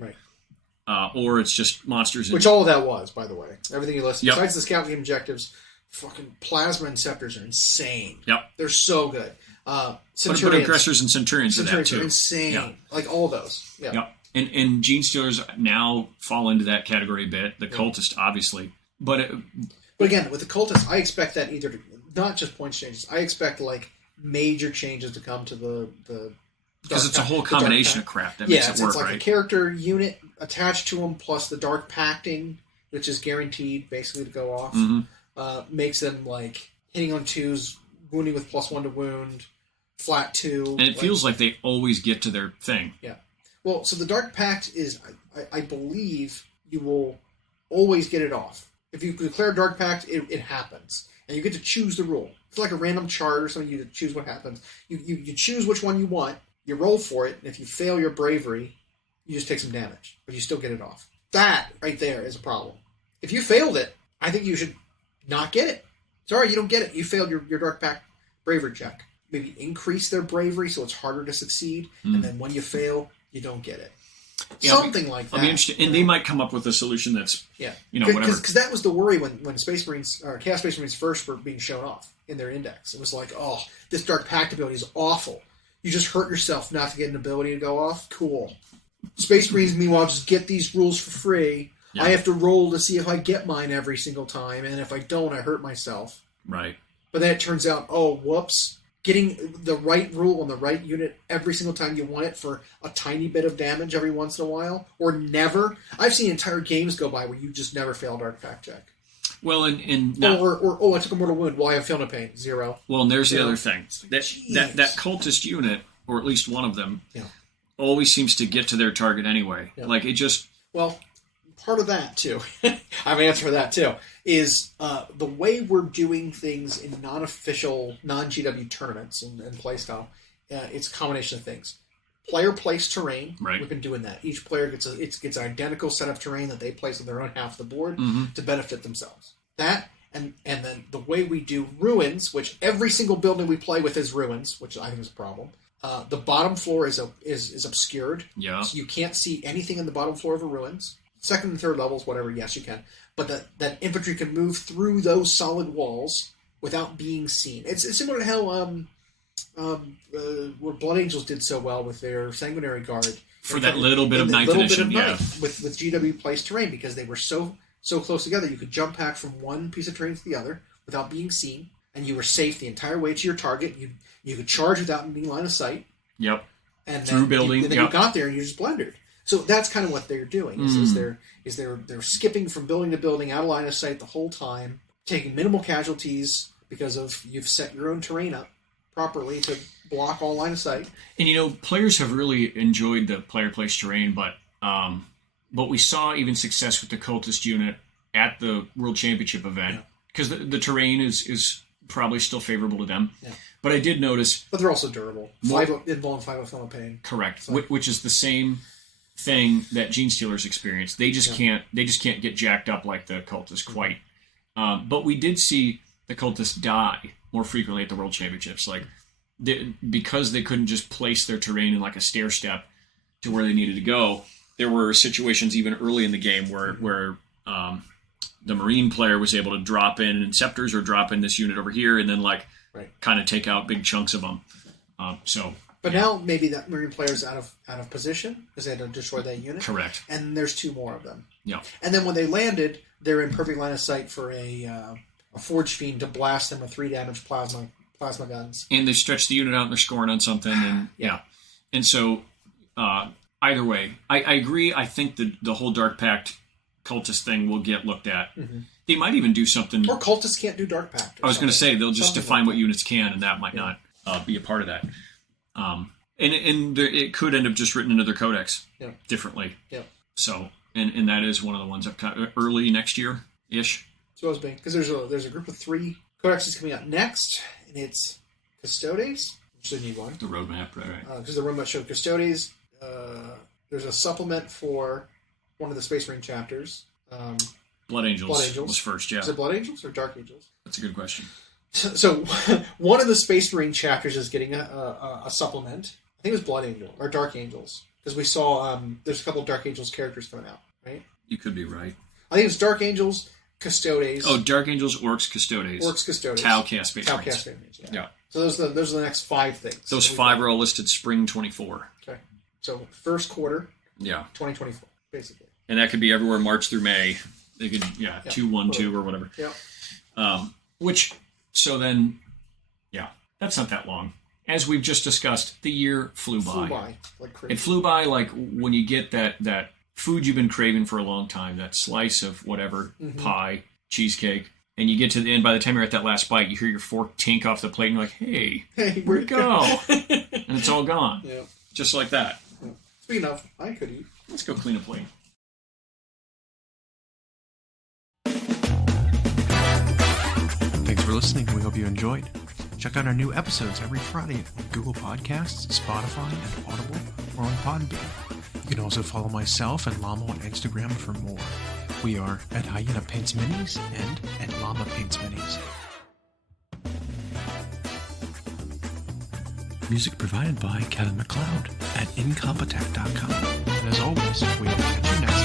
or it's just monsters. Which all of that was, by the way, everything you listed besides the scout game objectives, fucking plasma inceptors are insane. Yep. They're so good. But aggressors and centurions are that too. Are insane. Yeah. Like all those. Yeah. Yep. And Gene Stealers now fall into that category a bit. The Cultist, obviously. But again, with the Cultist, I expect that either to, not just points changes. I expect like major changes to come to the because it's a whole combination of crap that makes it work, it's like right? a character unit attached to them plus the dark pacting, which is guaranteed basically to go off. Makes them like hitting on 2s, wounding with +1 to wound, flat 2. And it feels like they always get to their thing. Yeah. Well, so the Dark Pact is, I believe, you will always get it off. If you declare Dark Pact, it happens. And you get to choose the rule. It's like a random chart or something, you choose what happens. You choose which one you want, you roll for it, and if you fail your bravery, you just take some damage. But you still get it off. That, right there, is a problem. If you failed it, I think you should not get it. Sorry, you don't get it. You failed your Dark Pact bravery check. Maybe increase their bravery so it's harder to succeed, and then when you fail, you don't get it. Yeah, Something like that. I'll be interested. And they might come up with a solution that's, whatever. Because that was the worry when Space Marines, or Chaos Space Marines first were being shown off in their index. It was like, oh, this Dark Pact ability is awful. You just hurt yourself not to get an ability to go off? Cool. Space Marines, meanwhile, just get these rules for free. Yeah. I have to roll to see if I get mine every single time, and if I don't, I hurt myself. Right. But then it turns out, oh, whoops. Getting the right rule on the right unit every single time you want it for a tiny bit of damage every once in a while, or never. I've seen entire games go by where you just never fail Dark Pact check. Well, I took a mortal wound. Why I feel no pain? 0. Well, and there's the other thing. That cultist unit, or at least one of them, always seems to get to their target anyway. Yeah. Like, it just... Well, part of that, too, I have an answer for that, too, is the way we're doing things in non-official, non-GW tournaments and playstyle, it's a combination of things. Player place terrain. Right. We've been doing that. Each player gets an identical set of terrain that they place on their own half of the board to benefit themselves. That, and then the way we do ruins, which every single building we play with is ruins, which I think is a problem. The bottom floor is obscured. Yeah. So you can't see anything in the bottom floor of the ruins. Second and third levels, whatever, yes, you can. But that infantry can move through those solid walls without being seen. It's similar to how what Blood Angels did so well with their Sanguinary Guard. For that little bit of ninth edition, with GW placed terrain, because they were so close together, you could jump pack from one piece of terrain to the other without being seen, and you were safe the entire way to your target. You could charge without needing line of sight. Yep. And through building. And then you got there and you just blundered. So that's kind of what they're doing. They're skipping from building to building, out of line of sight the whole time, taking minimal casualties because of you've set your own terrain up properly to block all line of sight. And players have really enjoyed the player place terrain, but we saw even success with the cultist unit at the World Championship event because the terrain is probably still favorable to them. Yeah. But I did notice, but they're also durable. 5 Film Pain. Correct, so. Which is the same thing that Gene Stealers experience. They just can't get jacked up like the cultists quite. But we did see the cultists die more frequently at the World Championships, because they couldn't just place their terrain in like a stair step to where they needed to go. There were situations even early in the game where the Marine player was able to drop in Inceptors or drop in this unit over here and then kind of take out big chunks of them. But now maybe that Marine player is out of position because they had to destroy that unit. Correct. And there's 2 more of them. Yeah. And then when they landed, they're in perfect line of sight for a Forge Fiend to blast them with 3 damage plasma guns. And they stretch the unit out and they're scoring on something. And And so either way, I agree. I think the whole Dark Pact cultist thing will get looked at. Mm-hmm. They might even do something. Or cultists can't do Dark Pact. I was going to say they'll just define what units can, and that might not be a part of that. It could end up just written into their codex differently. Yeah. So, and that is one of the ones up early next year ish. Supposed to be, because there's a group of 3 codexes coming out next, and it's Custodes, which they need one. The roadmap, right? Because the roadmap showed Custodes. There's a supplement for one of the Space Marine chapters. Blood Angels was first, yeah. Is it Blood Angels or Dark Angels? That's a good question. So one of the Space Marine chapters is getting a supplement. I think it was Blood Angel or Dark Angels, because we saw there's a couple of Dark Angels characters coming out, right? You could be right. I think it's Dark Angels, Custodes. Oh, Dark Angels, Orcs, Custodes. Orcs, Custodes. Tau, Chaos Space Tau, Marines. Chaos Space Marines, yeah. Yeah. So those are the next 5 things. Those 5 are all listed spring 24. Okay. So first quarter, Yeah. 2024, basically. And that could be everywhere March through May. They could, 2-1-2 or whatever. Yeah. So then, that's not that long. As we've just discussed, the year flew by. Like crazy. It flew by like when you get that food you've been craving for a long time, that slice of whatever, pie, cheesecake, and you get to the end, by the time you're at that last bite, you hear your fork tink off the plate, and you're like, hey, where'd it go? And it's all gone. Yeah. Just like that. Yeah. Speaking of, I could eat. Let's go clean a plate. Thanks for listening. We hope you enjoyed. Check out our new episodes every Friday on Google Podcasts, Spotify, and Audible, or on Podbean. You can also follow myself and Llama on Instagram for more. We are at Hyena Paints Minis and at Llama Paints Minis. Music provided by Kevin MacLeod at incompetech.com. And as always, we will catch you next